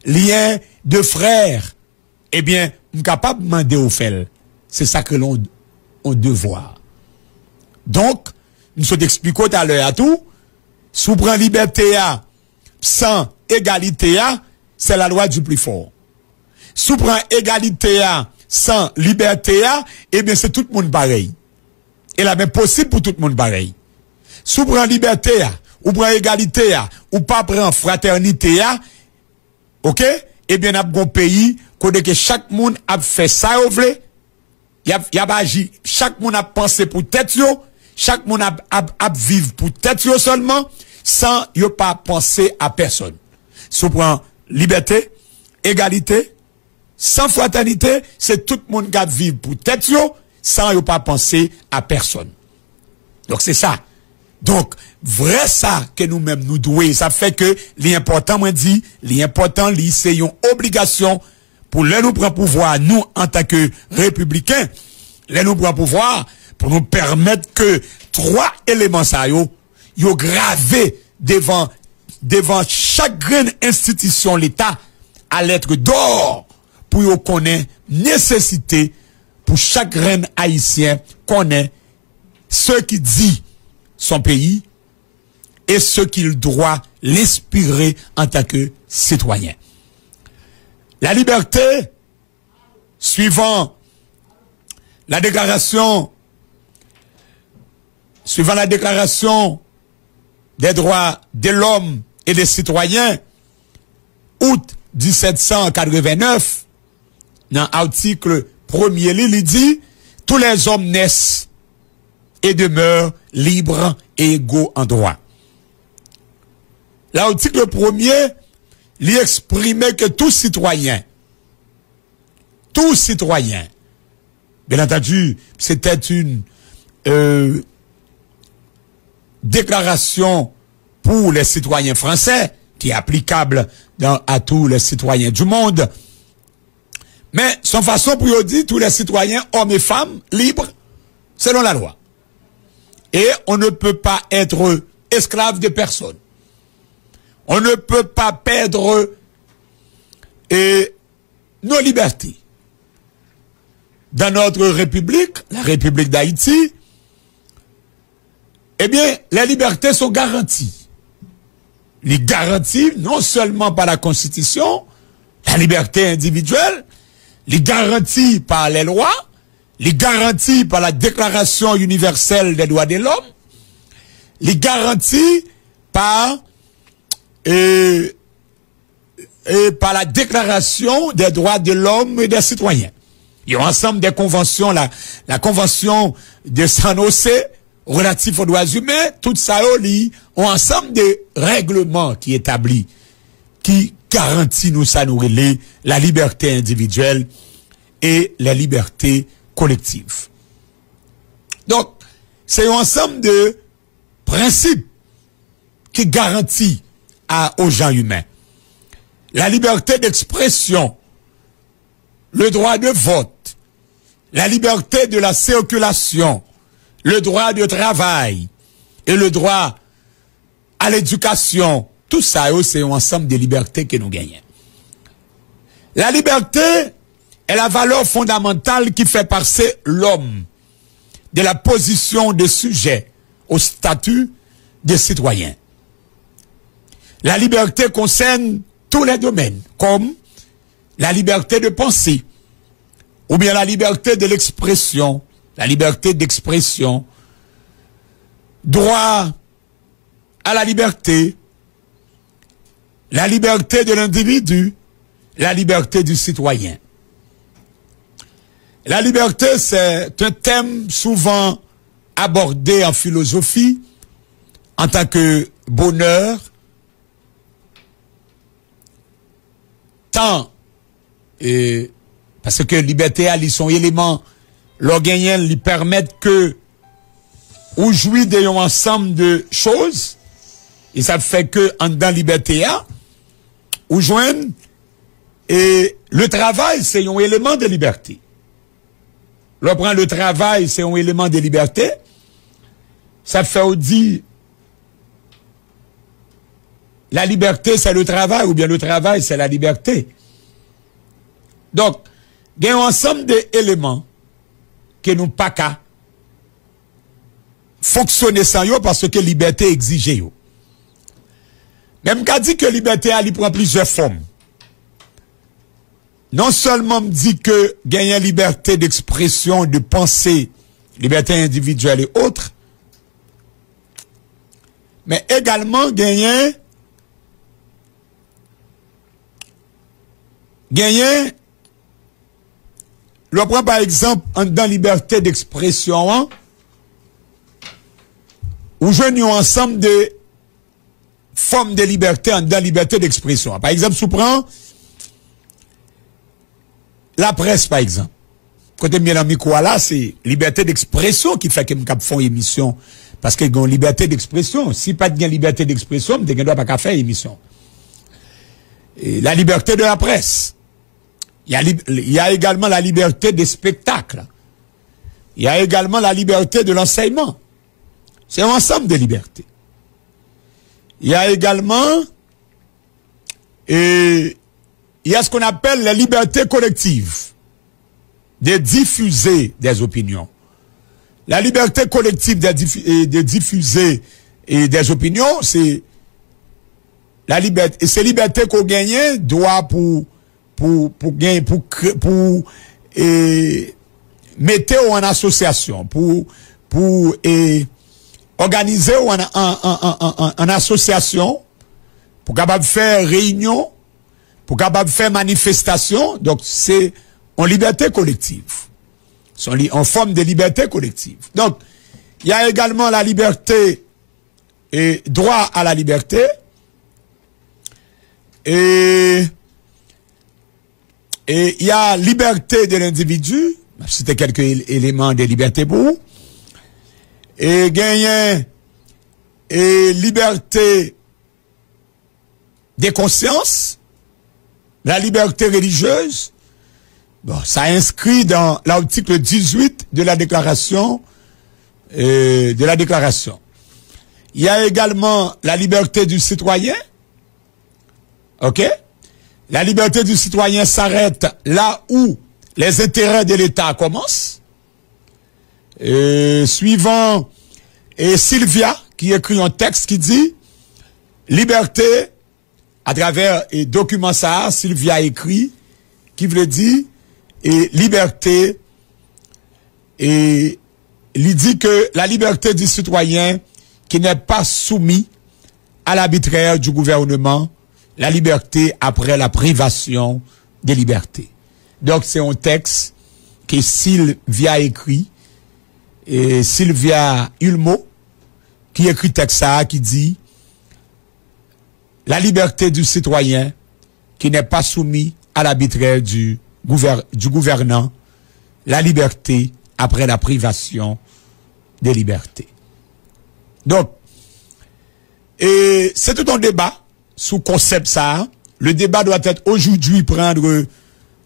lien de frères, eh bien, je suis capable de demander au fait. C'est ça que l'on devoir. Donc, nous sommes expliqués tout à l'heure à tout, sous prend liberté sans égalité c'est la loi du plus fort. Sous prend égalité sans liberté eh bien, c'est tout le monde pareil. Et la même possible pour tout le monde pareil. Sous prend liberté ou prend égalité ou pas prend fraternité ok? Eh bien, nous un pays côté que chaque monde a fait ça au vle. Y a agi, chaque monde a pensé pour tête yo, chaque monde a vivre pour tête yo seulement, sans yo pas penser à personne. Si on prend liberté, égalité, sans fraternité, c'est tout le monde qui vivre pour tête yo, sans yo pas penser à personne. Donc c'est ça. Donc, vrai ça que nous-mêmes nous douons, ça fait que l'important, moi dit, l'important, c'est une obligation pour les nous prendre pouvoir, nous, en tant que républicains, les nous prendre pouvoir, pour nous permettre que 3 éléments ça yo gravé devant chaque grande institution l'État à lettre d'or pour yo connaître nécessité pour chaque reine haïtien connaît ce qui dit son pays et ce qu'il doit l'inspirer en tant que citoyen. La liberté, suivant la déclaration des droits de l'homme et des citoyens, août 1789, dans l'article 1er, il dit, tous les hommes naissent et demeurent libres et égaux en droit. L'article 1er, il exprimait que tout citoyen, bien entendu, c'était une déclaration pour les citoyens français, qui est applicable à tous les citoyens du monde, mais son façon pour dire tous les citoyens, hommes et femmes, libres, selon la loi. Et on ne peut pas être esclave de personne. On ne peut pas perdre nos libertés. Dans notre République, la République d'Haïti, eh bien, les libertés sont garanties. Les garanties non seulement par la Constitution, la liberté individuelle, les garanties par les lois, les garanties par la Déclaration universelle des droits de l'homme, les garanties par par la Déclaration des droits de l'homme et des citoyens. Il y a ensemble des conventions, la Convention de San José relative aux droits humains, tout ça ont ensemble des règlements qui établissent, qui garantissent nous ça nous la liberté individuelle et la liberté collective. Donc, c'est un ensemble de principes qui garantissent aux gens humains la liberté d'expression, le droit de vote, la liberté de la circulation, le droit de travail et le droit à l'éducation. Tout ça, c'est un ensemble de libertés que nous gagnons. La liberté est la valeur fondamentale qui fait passer l'homme de la position de sujet au statut de citoyen. La liberté concerne tous les domaines, comme la liberté de penser, ou bien la liberté de l'expression, droit à la liberté de l'individu, la liberté du citoyen. La liberté, c'est un thème souvent abordé en philosophie en tant que bonheur, tant parce que liberté a son élément leur gagnant lui permettent que ou jouir d'un ensemble de choses, et ça fait que en dans liberté ou joindre et le travail c'est un élément de liberté. L'on prend le travail c'est un élément de liberté. Ça fait aussi la liberté c'est le travail ou bien le travail c'est la liberté. Donc, il y a un ensemble d'éléments que nous pas qu'à fonctionner sans eux parce que liberté exige eux. Même qu'a dit que liberté elle prend plusieurs formes. Non seulement me dit que gagner liberté d'expression, de pensée, liberté individuelle et autres, mais également gagner le prend par exemple dans liberté d'expression où je n'ai ensemble de formes de liberté dans liberté d'expression. Par exemple, si vous prenez la presse, par exemple. Côté bien ami quoi là, c'est liberté d'expression qui fait que me cap font émission. Parce que une liberté d'expression. Si pas de liberté d'expression, me ne doit pas faire émission. Et la liberté de la presse. Il y a également la liberté des spectacles. Il y a également la liberté de l'enseignement. C'est un ensemble de libertés. Il y a également il y a ce qu'on appelle la liberté collective de diffuser des opinions. La liberté collective de diffuser des opinions, c'est la liberté. Et ces libertés qu'on gagne doit pour mettre en association, pour organiser en association, pour capable faire réunion, pour capable faire manifestation. Donc c'est en liberté collective. C'est en forme de liberté collective. Donc il y a également la liberté et droit à la liberté. Et il y a liberté de l'individu. C'était quelques éléments de liberté pour vous. Et gagner et liberté des consciences, la liberté religieuse. Bon, ça inscrit dans l'article 18 de la déclaration Il y a également la liberté du citoyen. OK? La liberté du citoyen s'arrête là où les intérêts de l'État commencent. Suivant Sylvia qui écrit un texte qui dit liberté à travers et document ça, Sylvia écrit qui veut dire liberté et il dit que la liberté du citoyen qui n'est pas soumis à l'arbitraire du gouvernement, la liberté après la privation des libertés. Donc c'est un texte que Sylvia écrit, et Sylvia Ulmo, qui écrit texte ça, qui dit la liberté du citoyen qui n'est pas soumis à l'arbitraire du gouvernant, la liberté après la privation des libertés. Donc, et c'est tout un débat sous concept ça. Le débat doit être aujourd'hui prendre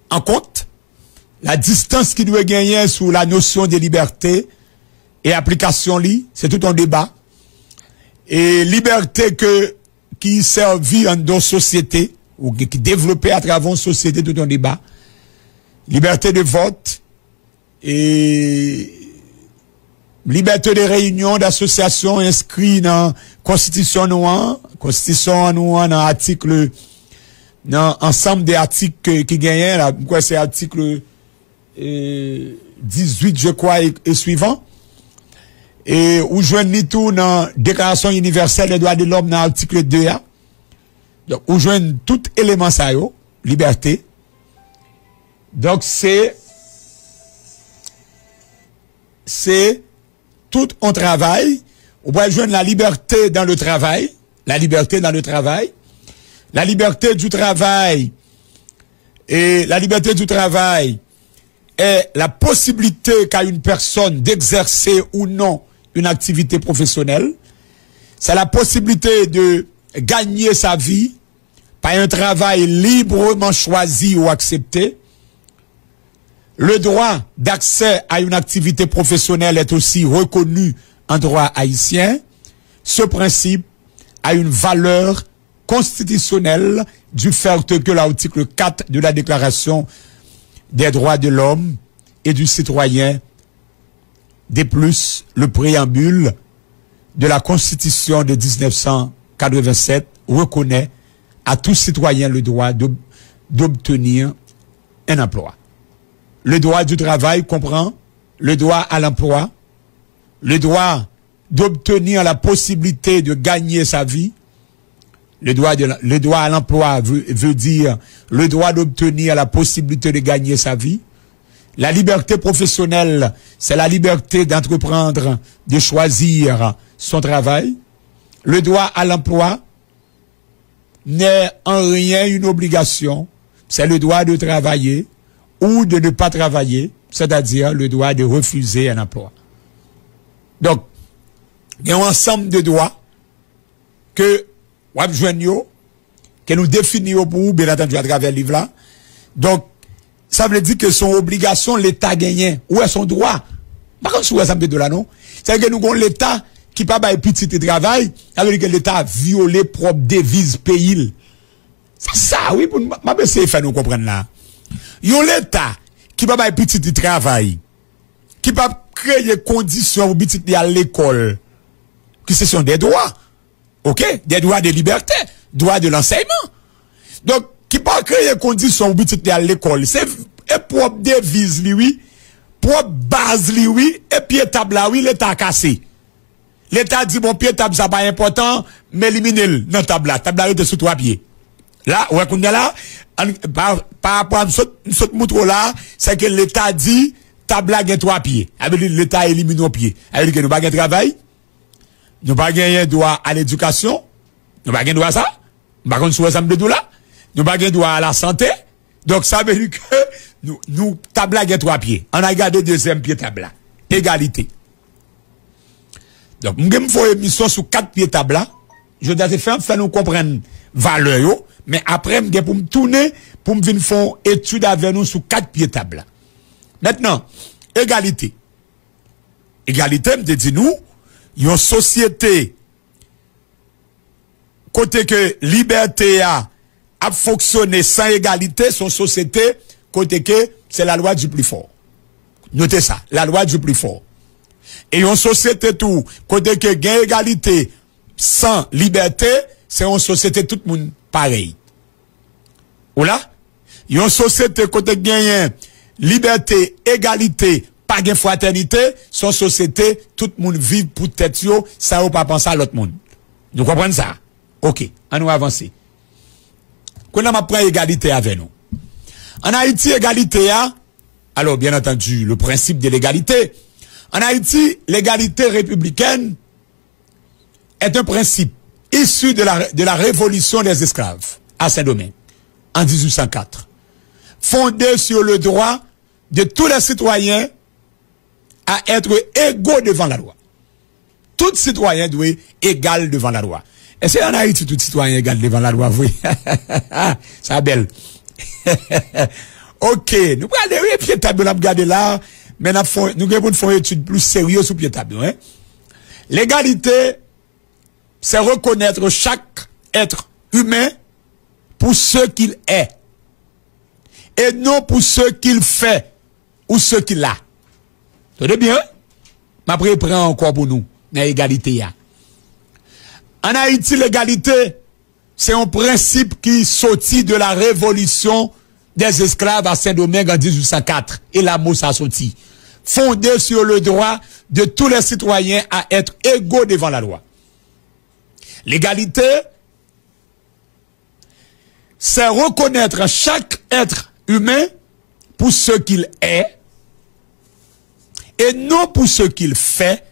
en compte la distance qui doit gagner sous la notion de liberté et application li, c'est tout un débat. Et liberté qui servit en nos sociétés ou qui développée à travers une société, tout un débat. Liberté de vote et liberté de réunion, d'association inscrit dans Constitution noire, dans article, dans ensemble des articles qui gagnent, là, quoi, c'est article 18, je crois, et suivant. Et où joignent tout dans Déclaration universelle des droits de l'homme dans l'article 2A. Donc, où joignent tout élément ça, yo, liberté. Donc, c'est tout un travail. On peut joindre la liberté dans le travail. La liberté dans le travail. La liberté du travail. Et la liberté du travail est la possibilité qu'a une personne d'exercer ou non une activité professionnelle. C'est la possibilité de gagner sa vie par un travail librement choisi ou accepté. Le droit d'accès à une activité professionnelle est aussi reconnu en droit haïtien. Ce principe a une valeur constitutionnelle du fait que l'article 4 de la Déclaration des droits de l'homme et du citoyen, de plus le préambule de la Constitution de 1987 reconnaît à tout citoyen le droit d'obtenir un emploi. Le droit du travail comprend le droit à l'emploi, le droit d'obtenir la possibilité de gagner sa vie. Le droit à l'emploi veut dire le droit d'obtenir la possibilité de gagner sa vie. La liberté professionnelle, c'est la liberté d'entreprendre, de choisir son travail. Le droit à l'emploi n'est en rien une obligation. C'est le droit de travailler ou de ne pas travailler, c'est-à-dire le droit de refuser un emploi. Donc, il y a un ensemble de droits que nous définissons pour vous, bien entendu, à travers le livre là. Donc, ça veut dire que son obligation, l'État gagne. Ou est son droit? Par contre, si vous avez de là, non? C'est-à-dire que nous avons l'État qui pas de petit travail, ça veut dire que l'État a violé propre devise pays. C'est ça, oui, pour ma essayer de faire nous comprendre là. Yon l'État qui pas de petit travail, qui pas créer conditions pour petit à l'école, qui ce sont des droits. OK? Des droits de liberté, droits de l'enseignement. Donc, qui pas créer conditions pour petit à l'école, c'est propre devise lui, oui, propre base lui, oui, et pied table là, oui, l'État a cassé. L'État dit, bon, pied table, ça pas important, mais éliminez-le dans table là. Table là, il est sous 3 pieds. Là, ouais, qu'on est là, par rapport à ce mouton là, c'est que l'État dit, table là, il y a 3 pieds. Avec l'État élimine nos pieds. Avec que nous pas de travail, nous pas de droit à l'éducation, nous pas de droit à ça, nous pas de droit à de là, nous pas de droit à la santé. Donc, ça veut dire que nous, table là, il y a 3 pieds. On a gardé deuxième pied table là. Égalité. Donc, nous avons une émission sur 4 pieds table là. Je dois faire nous comprendre valeur yo, mais après, nous pour me tourner, pour me venir faire une étude avec nous sur 4 pieds table là. Maintenant, égalité. Égalité, me dit nous, une société, côté que liberté a fonctionné sans égalité, son société, côté que c'est la loi du plus fort. Notez ça, la loi du plus fort. Et une société tout, côté que gain égalité sans liberté, c'est une société tout le monde pareil. Ou là? Une société côté gain liberté, égalité, pas gain fraternité, son société, tout le monde vit pour tête yo, ça ou pas penser à l'autre monde. Nous comprenons ça? OK, on nous avancer. Qu'on a pris égalité avec nous. En Haïti, égalité a, alors bien entendu, le principe de l'égalité. En Haïti, l'égalité républicaine est un principe issu de la révolution des esclaves à Saint-Domingue en 1804, fondé sur le droit de tous les citoyens à être égaux devant la loi. Tout citoyen doit être égal devant la loi. Et c'est en Haïti tout citoyen égal devant la loi, oui. Ça belle. OK, nous allons aller pied table, nous regarder là, mais nous allons faire une étude plus sérieuse sur pied table. Hein? L'égalité, c'est reconnaître chaque être humain pour ce qu'il est, et non pour ce qu'il fait ou ce qu'il a. Tenez bien? Après, prend encore pour nous, l'égalité. En Haïti, l'égalité, c'est un principe qui sortit de la révolution des esclaves à Saint-Domingue en 1804. Et la mot ça sorti. Fondé sur le droit de tous les citoyens à être égaux devant la loi. L'égalité, c'est reconnaître chaque être humain pour ce qu'il est et non pour ce qu'il fait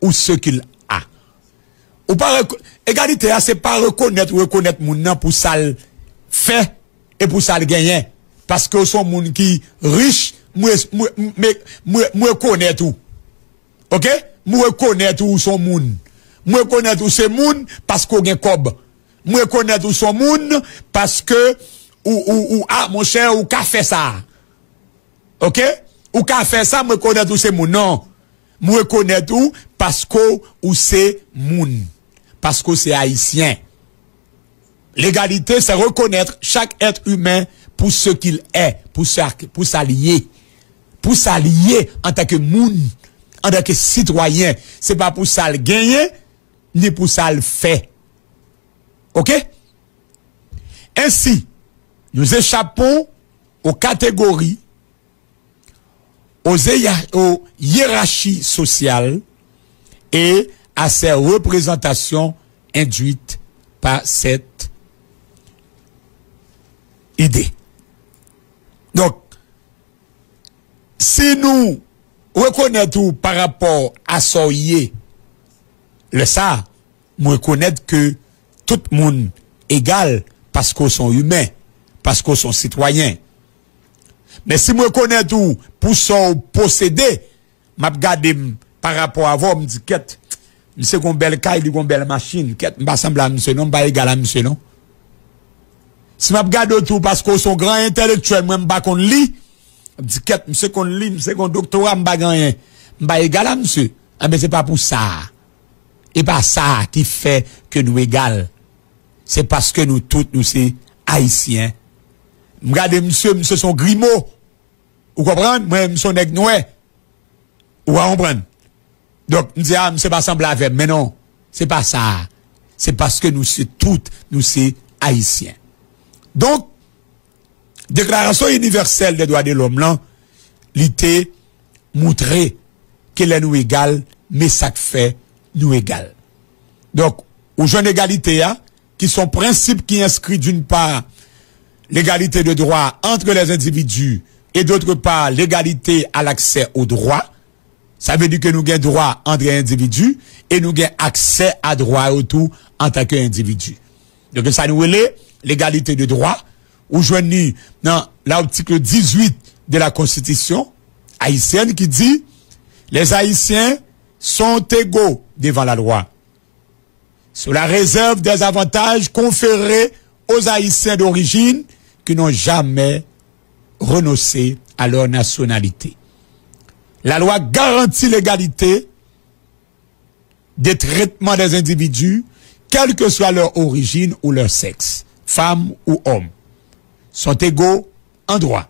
ou ce qu'il a. Ou pas égalité, c'est pas reconnaître mon nom pour ça le fait et pour ça le gagner. Parce que son monde qui riche moi connais tout. OK? Moi connais tout son moun. Moi connais tout ce moun parce qu'on gen kob. Moi connais tout son moun parce que ah mon cher ou ka fait ça. OK? Ou ka fait ça, moi connais tout ce moun. Non. Moi connais tout parce que ou c'est moun. Parce que c'est haïtien. L'égalité, c'est reconnaître chaque être humain pour ce qu'il est, pour s'allier. Pour s'allier en tant que moun, en tant que citoyen. C'est pas pour ça le gagner, ni pour ça le faire. OK? Ainsi, nous échappons aux catégories, aux hiérarchies sociales et à ces représentations induites par cette idée. Donc, si nous reconnaissons par rapport à soyer le ça, nous reconnaissons que tout le monde est égal parce qu'ils sont humains, parce qu'ils sont citoyens. Mais si nous reconnaissons pour son posséder, m'a regardé par rapport à vous, me dit qu'est monsieur gon belle caille, gon belle machine, qu'est m'pa semble à monsieur non, m'pa égal à monsieur non. Si m'a regardé tout parce qu'ils sont grands intellectuels, moi m'pa kon li, me dit qu'est monsieur kon li, monsieur kon doctorat m'pa rien, m'pa égal à monsieur. Ah mais c'est pas pour ça. Et pas ça qui fait que nous égal. C'est parce que nous tous nous c'est haïtiens. Regardez monsieur son Grimaud. Vous comprenez? Moi monsieur nèg noir. Vous comprenez? Donc nous dit ah monsieur pas semble avec mais non, c'est pas ça. C'est parce que nous c'est toutes nous c'est haïtiens. Donc Déclaration universelle des droits de l'homme là, l'ité montrer qu'elle est nous égal, mais ça fait nous égal. Donc, aux jeunes égalité, qui sont principes qui inscrits d'une part l'égalité de droit entre les individus et d'autre part l'égalité à l'accès aux droits. Ça veut dire que nous avons droit entre les individus et nous avons accès à droit autour en tant qu'individu. Donc, ça nous est l'égalité de droit, ou joignent dans l'article 18 de la Constitution haïtienne qui dit les Haïtiens sont égaux devant la loi, sous la réserve des avantages conférés aux Haïtiens d'origine qui n'ont jamais renoncé à leur nationalité. La loi garantit l'égalité des traitements des individus, quelle que soit leur origine ou leur sexe, femmes ou hommes, sont égaux en droit.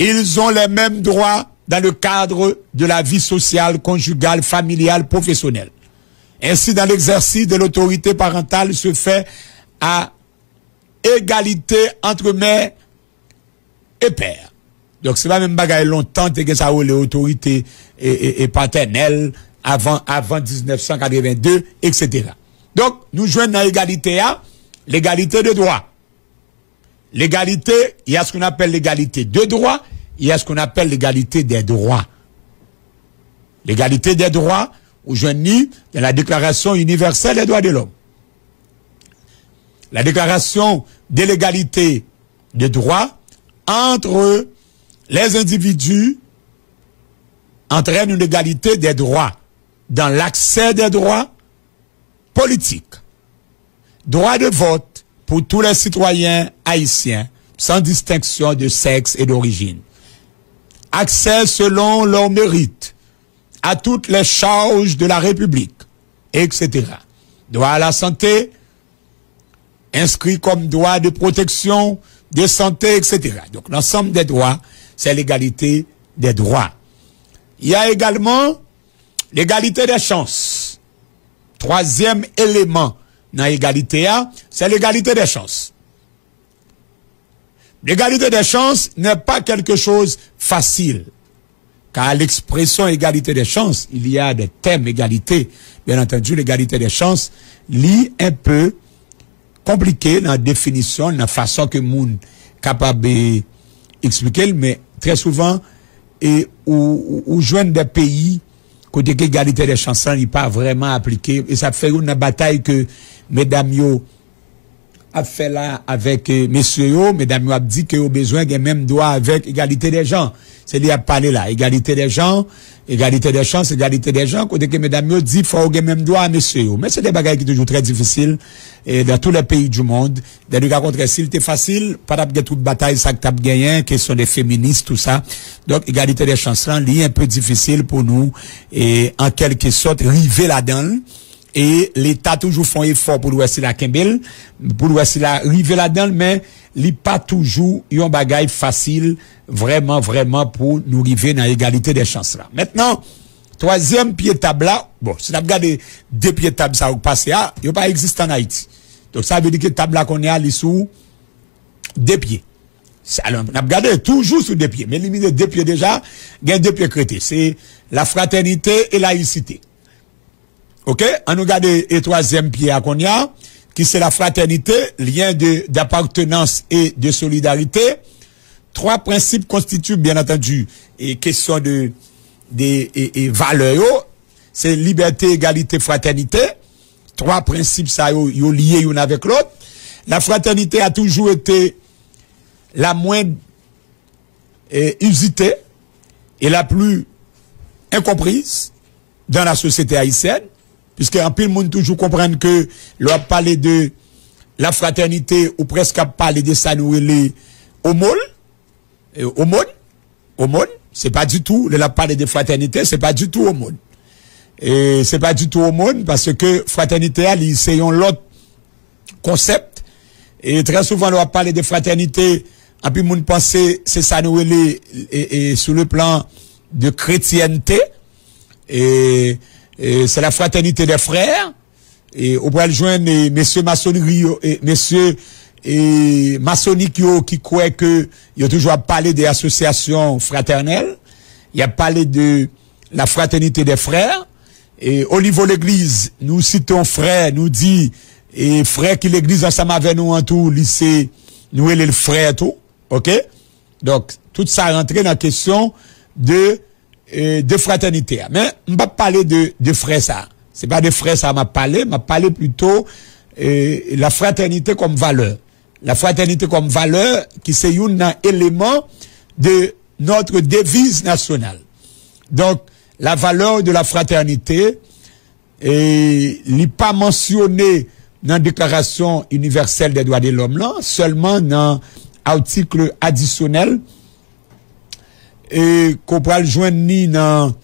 Ils ont les mêmes droits dans le cadre de la vie sociale, conjugale, familiale, professionnelle. Ainsi, dans l'exercice de l'autorité parentale se fait à égalité entre mère et père. Donc, c'est pas même bagaille longtemps que ça a eu l'autorité et paternelle avant 1982, etc. Donc, nous joignons dans l'égalité à l'égalité de droit. L'égalité, il y a ce qu'on appelle l'égalité de droit, il y a ce qu'on appelle l'égalité des droits. L'égalité des droits, aujourd'hui, dans la Déclaration universelle des droits de l'homme. La Déclaration de l'égalité des droits entre les individus entraîne une égalité des droits dans l'accès des droits politiques. Droit de vote pour tous les citoyens haïtiens, sans distinction de sexe et d'origine. Accès selon leur mérite à toutes les charges de la République, etc. Droit à la santé, inscrit comme droit de protection, de santé, etc. Donc l'ensemble des droits, c'est l'égalité des droits. Il y a également l'égalité des chances. Troisième élément dans l'égalité, c'est l'égalité des chances. L'égalité des chances n'est pas quelque chose facile. Car à l'expression égalité des chances, il y a des thèmes égalité. Bien entendu, l'égalité des chances lit un peu compliqué dans la définition, dans la façon que moun capable d'expliquer, mais très souvent, ou joindre des pays côté que l'égalité des chances n'est pas vraiment appliquée. Et ça fait une bataille que mesdames yo a fait là avec messieurs yo, mesdames yo a dit que yo besoin de même droit avec égalité des gens. C'est lui a parlé là, égalité des gens, égalité des chances, égalité des gens, côté que mesdames yo dit faut avoir même droit à messieurs yo. Mais c'est des bagages qui toujours très difficiles dans tous les pays du monde. Dans le cas contraire, s'il était facile, pas d'ab toute bataille ça que t'as gagné, question des féministes tout ça. Donc égalité des chances là, c'est un peu difficile pour nous et en quelque sorte river là-dedans. Et l'État toujours font effort pour l'ouest la Kembel, pour l'ouest la river là-dedans, mais li pas toujours yon bagaille facile, vraiment pour nous river dans l'égalité des chances là. Maintenant, troisième pied table là, bon, si on regarde deux pieds table ça ou passé à, il pas existe en Haïti. Donc ça veut dire que table là qu'on est allé sous deux pieds. Alors, on a regardé toujours sous deux pieds, mais limite deux pieds déjà, il y a deux pieds crétés. C'est la fraternité et la laïcité. OK? On regarde le troisième pied à Konya, qui c'est la fraternité, lien d'appartenance et de solidarité. Trois principes constituent, bien entendu, et question de valeurs. C'est liberté, égalité, fraternité. Trois principes, ça, yo liés l'un avec l'autre. La fraternité a toujours été la moins usitée et la plus incomprise dans la société haïtienne. Puisque en pile monde toujours comprendre que l'on parler de la fraternité ou presque à parler de ça nous les aumônes, c'est pas du tout, l'on parler de fraternité, c'est pas du tout aumône. Et c'est pas du tout aumône parce que fraternité c'est un autre concept et très souvent on parler de fraternité en puis monde penser c'est ça nous et sur le plan de chrétienté et c'est la fraternité des frères et on va joindre messieurs maçonnerie et messieurs et maçonnique qui croient que il a toujours parlé des associations fraternelles, il a parlé de la fraternité des frères et au niveau de l'église nous citons frères nous dit et frères qui l'église ensemble avec nous en tout lycée nous et les frères tout, OK? Donc tout ça rentré dans la question de fraternité. Mais on va parler de frères ça. C'est pas de frères ça m'a parlé plutôt la fraternité comme valeur. La fraternité comme valeur qui c'est un élément de notre devise nationale. Donc la valeur de la fraternité n'est pas mentionnée dans la Déclaration universelle des droits de l'homme là, seulement dans l'article additionnel et qu'on peut le joindre ni dans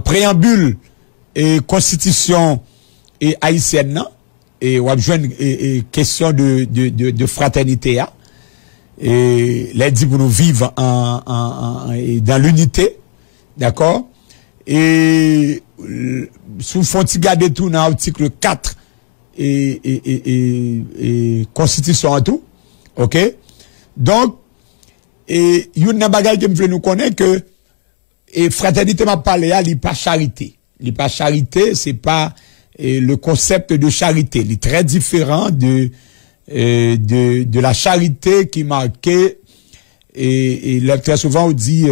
préambule et constitution et haïtienne et on va joindre question de fraternité et les dit pour nous vivre dans l'unité, d'accord, et sous fond garder tout dans l'article 4 et constitution en tout, OK. Donc, et yon nan bagay que m'vle nous connaître que et fraternité m'a parlé à li pas charité. Li pas charité, c'est pas le concept de charité, il est très différent de la charité qui marquait et très souvent on dit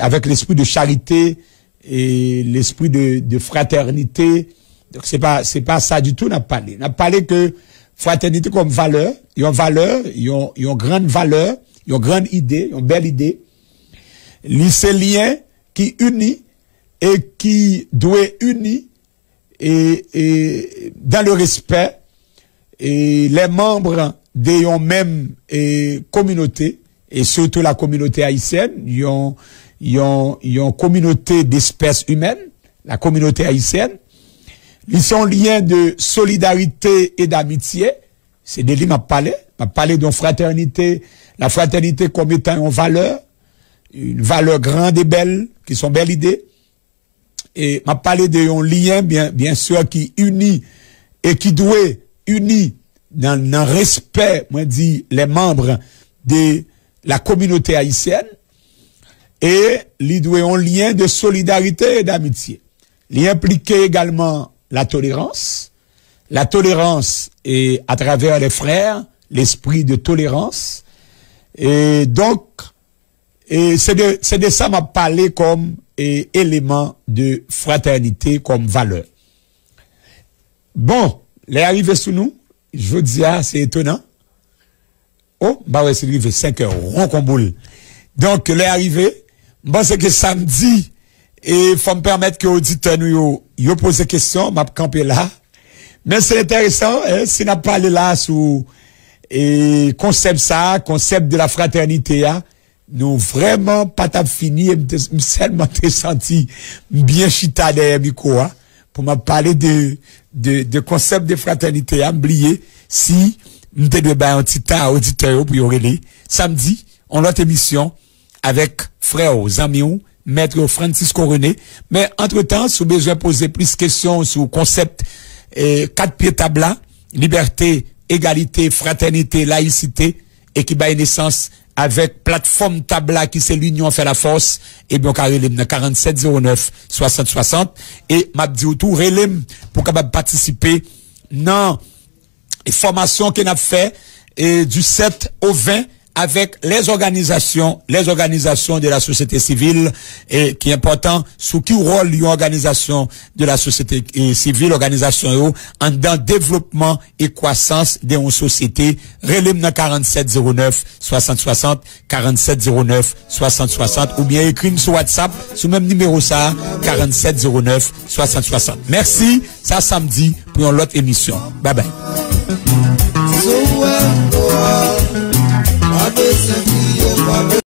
avec l'esprit de charité et l'esprit de fraternité. Donc c'est pas ça du tout n'a parlé. N'a parlé que fraternité comme valeur, ils ont grande valeur, ils ont grande idée, ils ont belle idée. C'est lien qui unit et qui doit unir et dans le respect et les membres de même communauté et surtout la communauté haïtienne, ils ont communauté d'espèces humaines, la communauté haïtienne. Ils sont liens de solidarité et d'amitié. C'est des liens m'a parlé d'une fraternité, la fraternité comme étant une valeur grande et belle, qui sont belles idées. Et m'a parlé d'un lien, bien sûr, qui unit et qui doit unir dans le respect, moi dit, les membres de la communauté haïtienne. Et il doit un lien de solidarité et d'amitié. Il implique également la tolérance est à travers les frères, l'esprit de tolérance. Et donc, c'est de ça m'a parlé comme élément de fraternité, comme valeur. Bon, les arrivés sous nous, je veux dire, c'est étonnant. Oh, bah ouais, c'est arrivé 5 heures, rond comme boule. Donc, les arrivés, bon, c'est que samedi, et faut me permettre que auditeurs nous, yo pose des questions, m'a campé là. Mais c'est intéressant, si n'a pas parlé là sous, et concept de la fraternité, nous vraiment pas t'as fini, seulement t'es senti bien chita derrière micro, pour me parler de concept de fraternité, oublié, si, nous te devons un petit temps auditeur pour y auréler. Samedi, on a notre émission avec frère Zamiou, maître Francisco René. Mais entre-temps, si vous avez besoin de poser plus de questions sur le concept 4 pieds tabla, liberté, égalité, fraternité, laïcité, et qui bat naissance avec plateforme tabla qui c'est l'union fait la force, et bien, on a 4709 6060, et m'a dit tout, relève pour capable participer dans et formation qu'on a fait du 7 au 20 avec les organisations de la société civile et qui est important sous qui rôle une organisation de la société civile, organisation en dans développement et croissance d'une société. Relève dans 4709 6060 4709 6060 ou bien écrire sur WhatsApp sous même numéro ça 4709 6060. Merci, ça samedi pour une autre émission. Bye bye.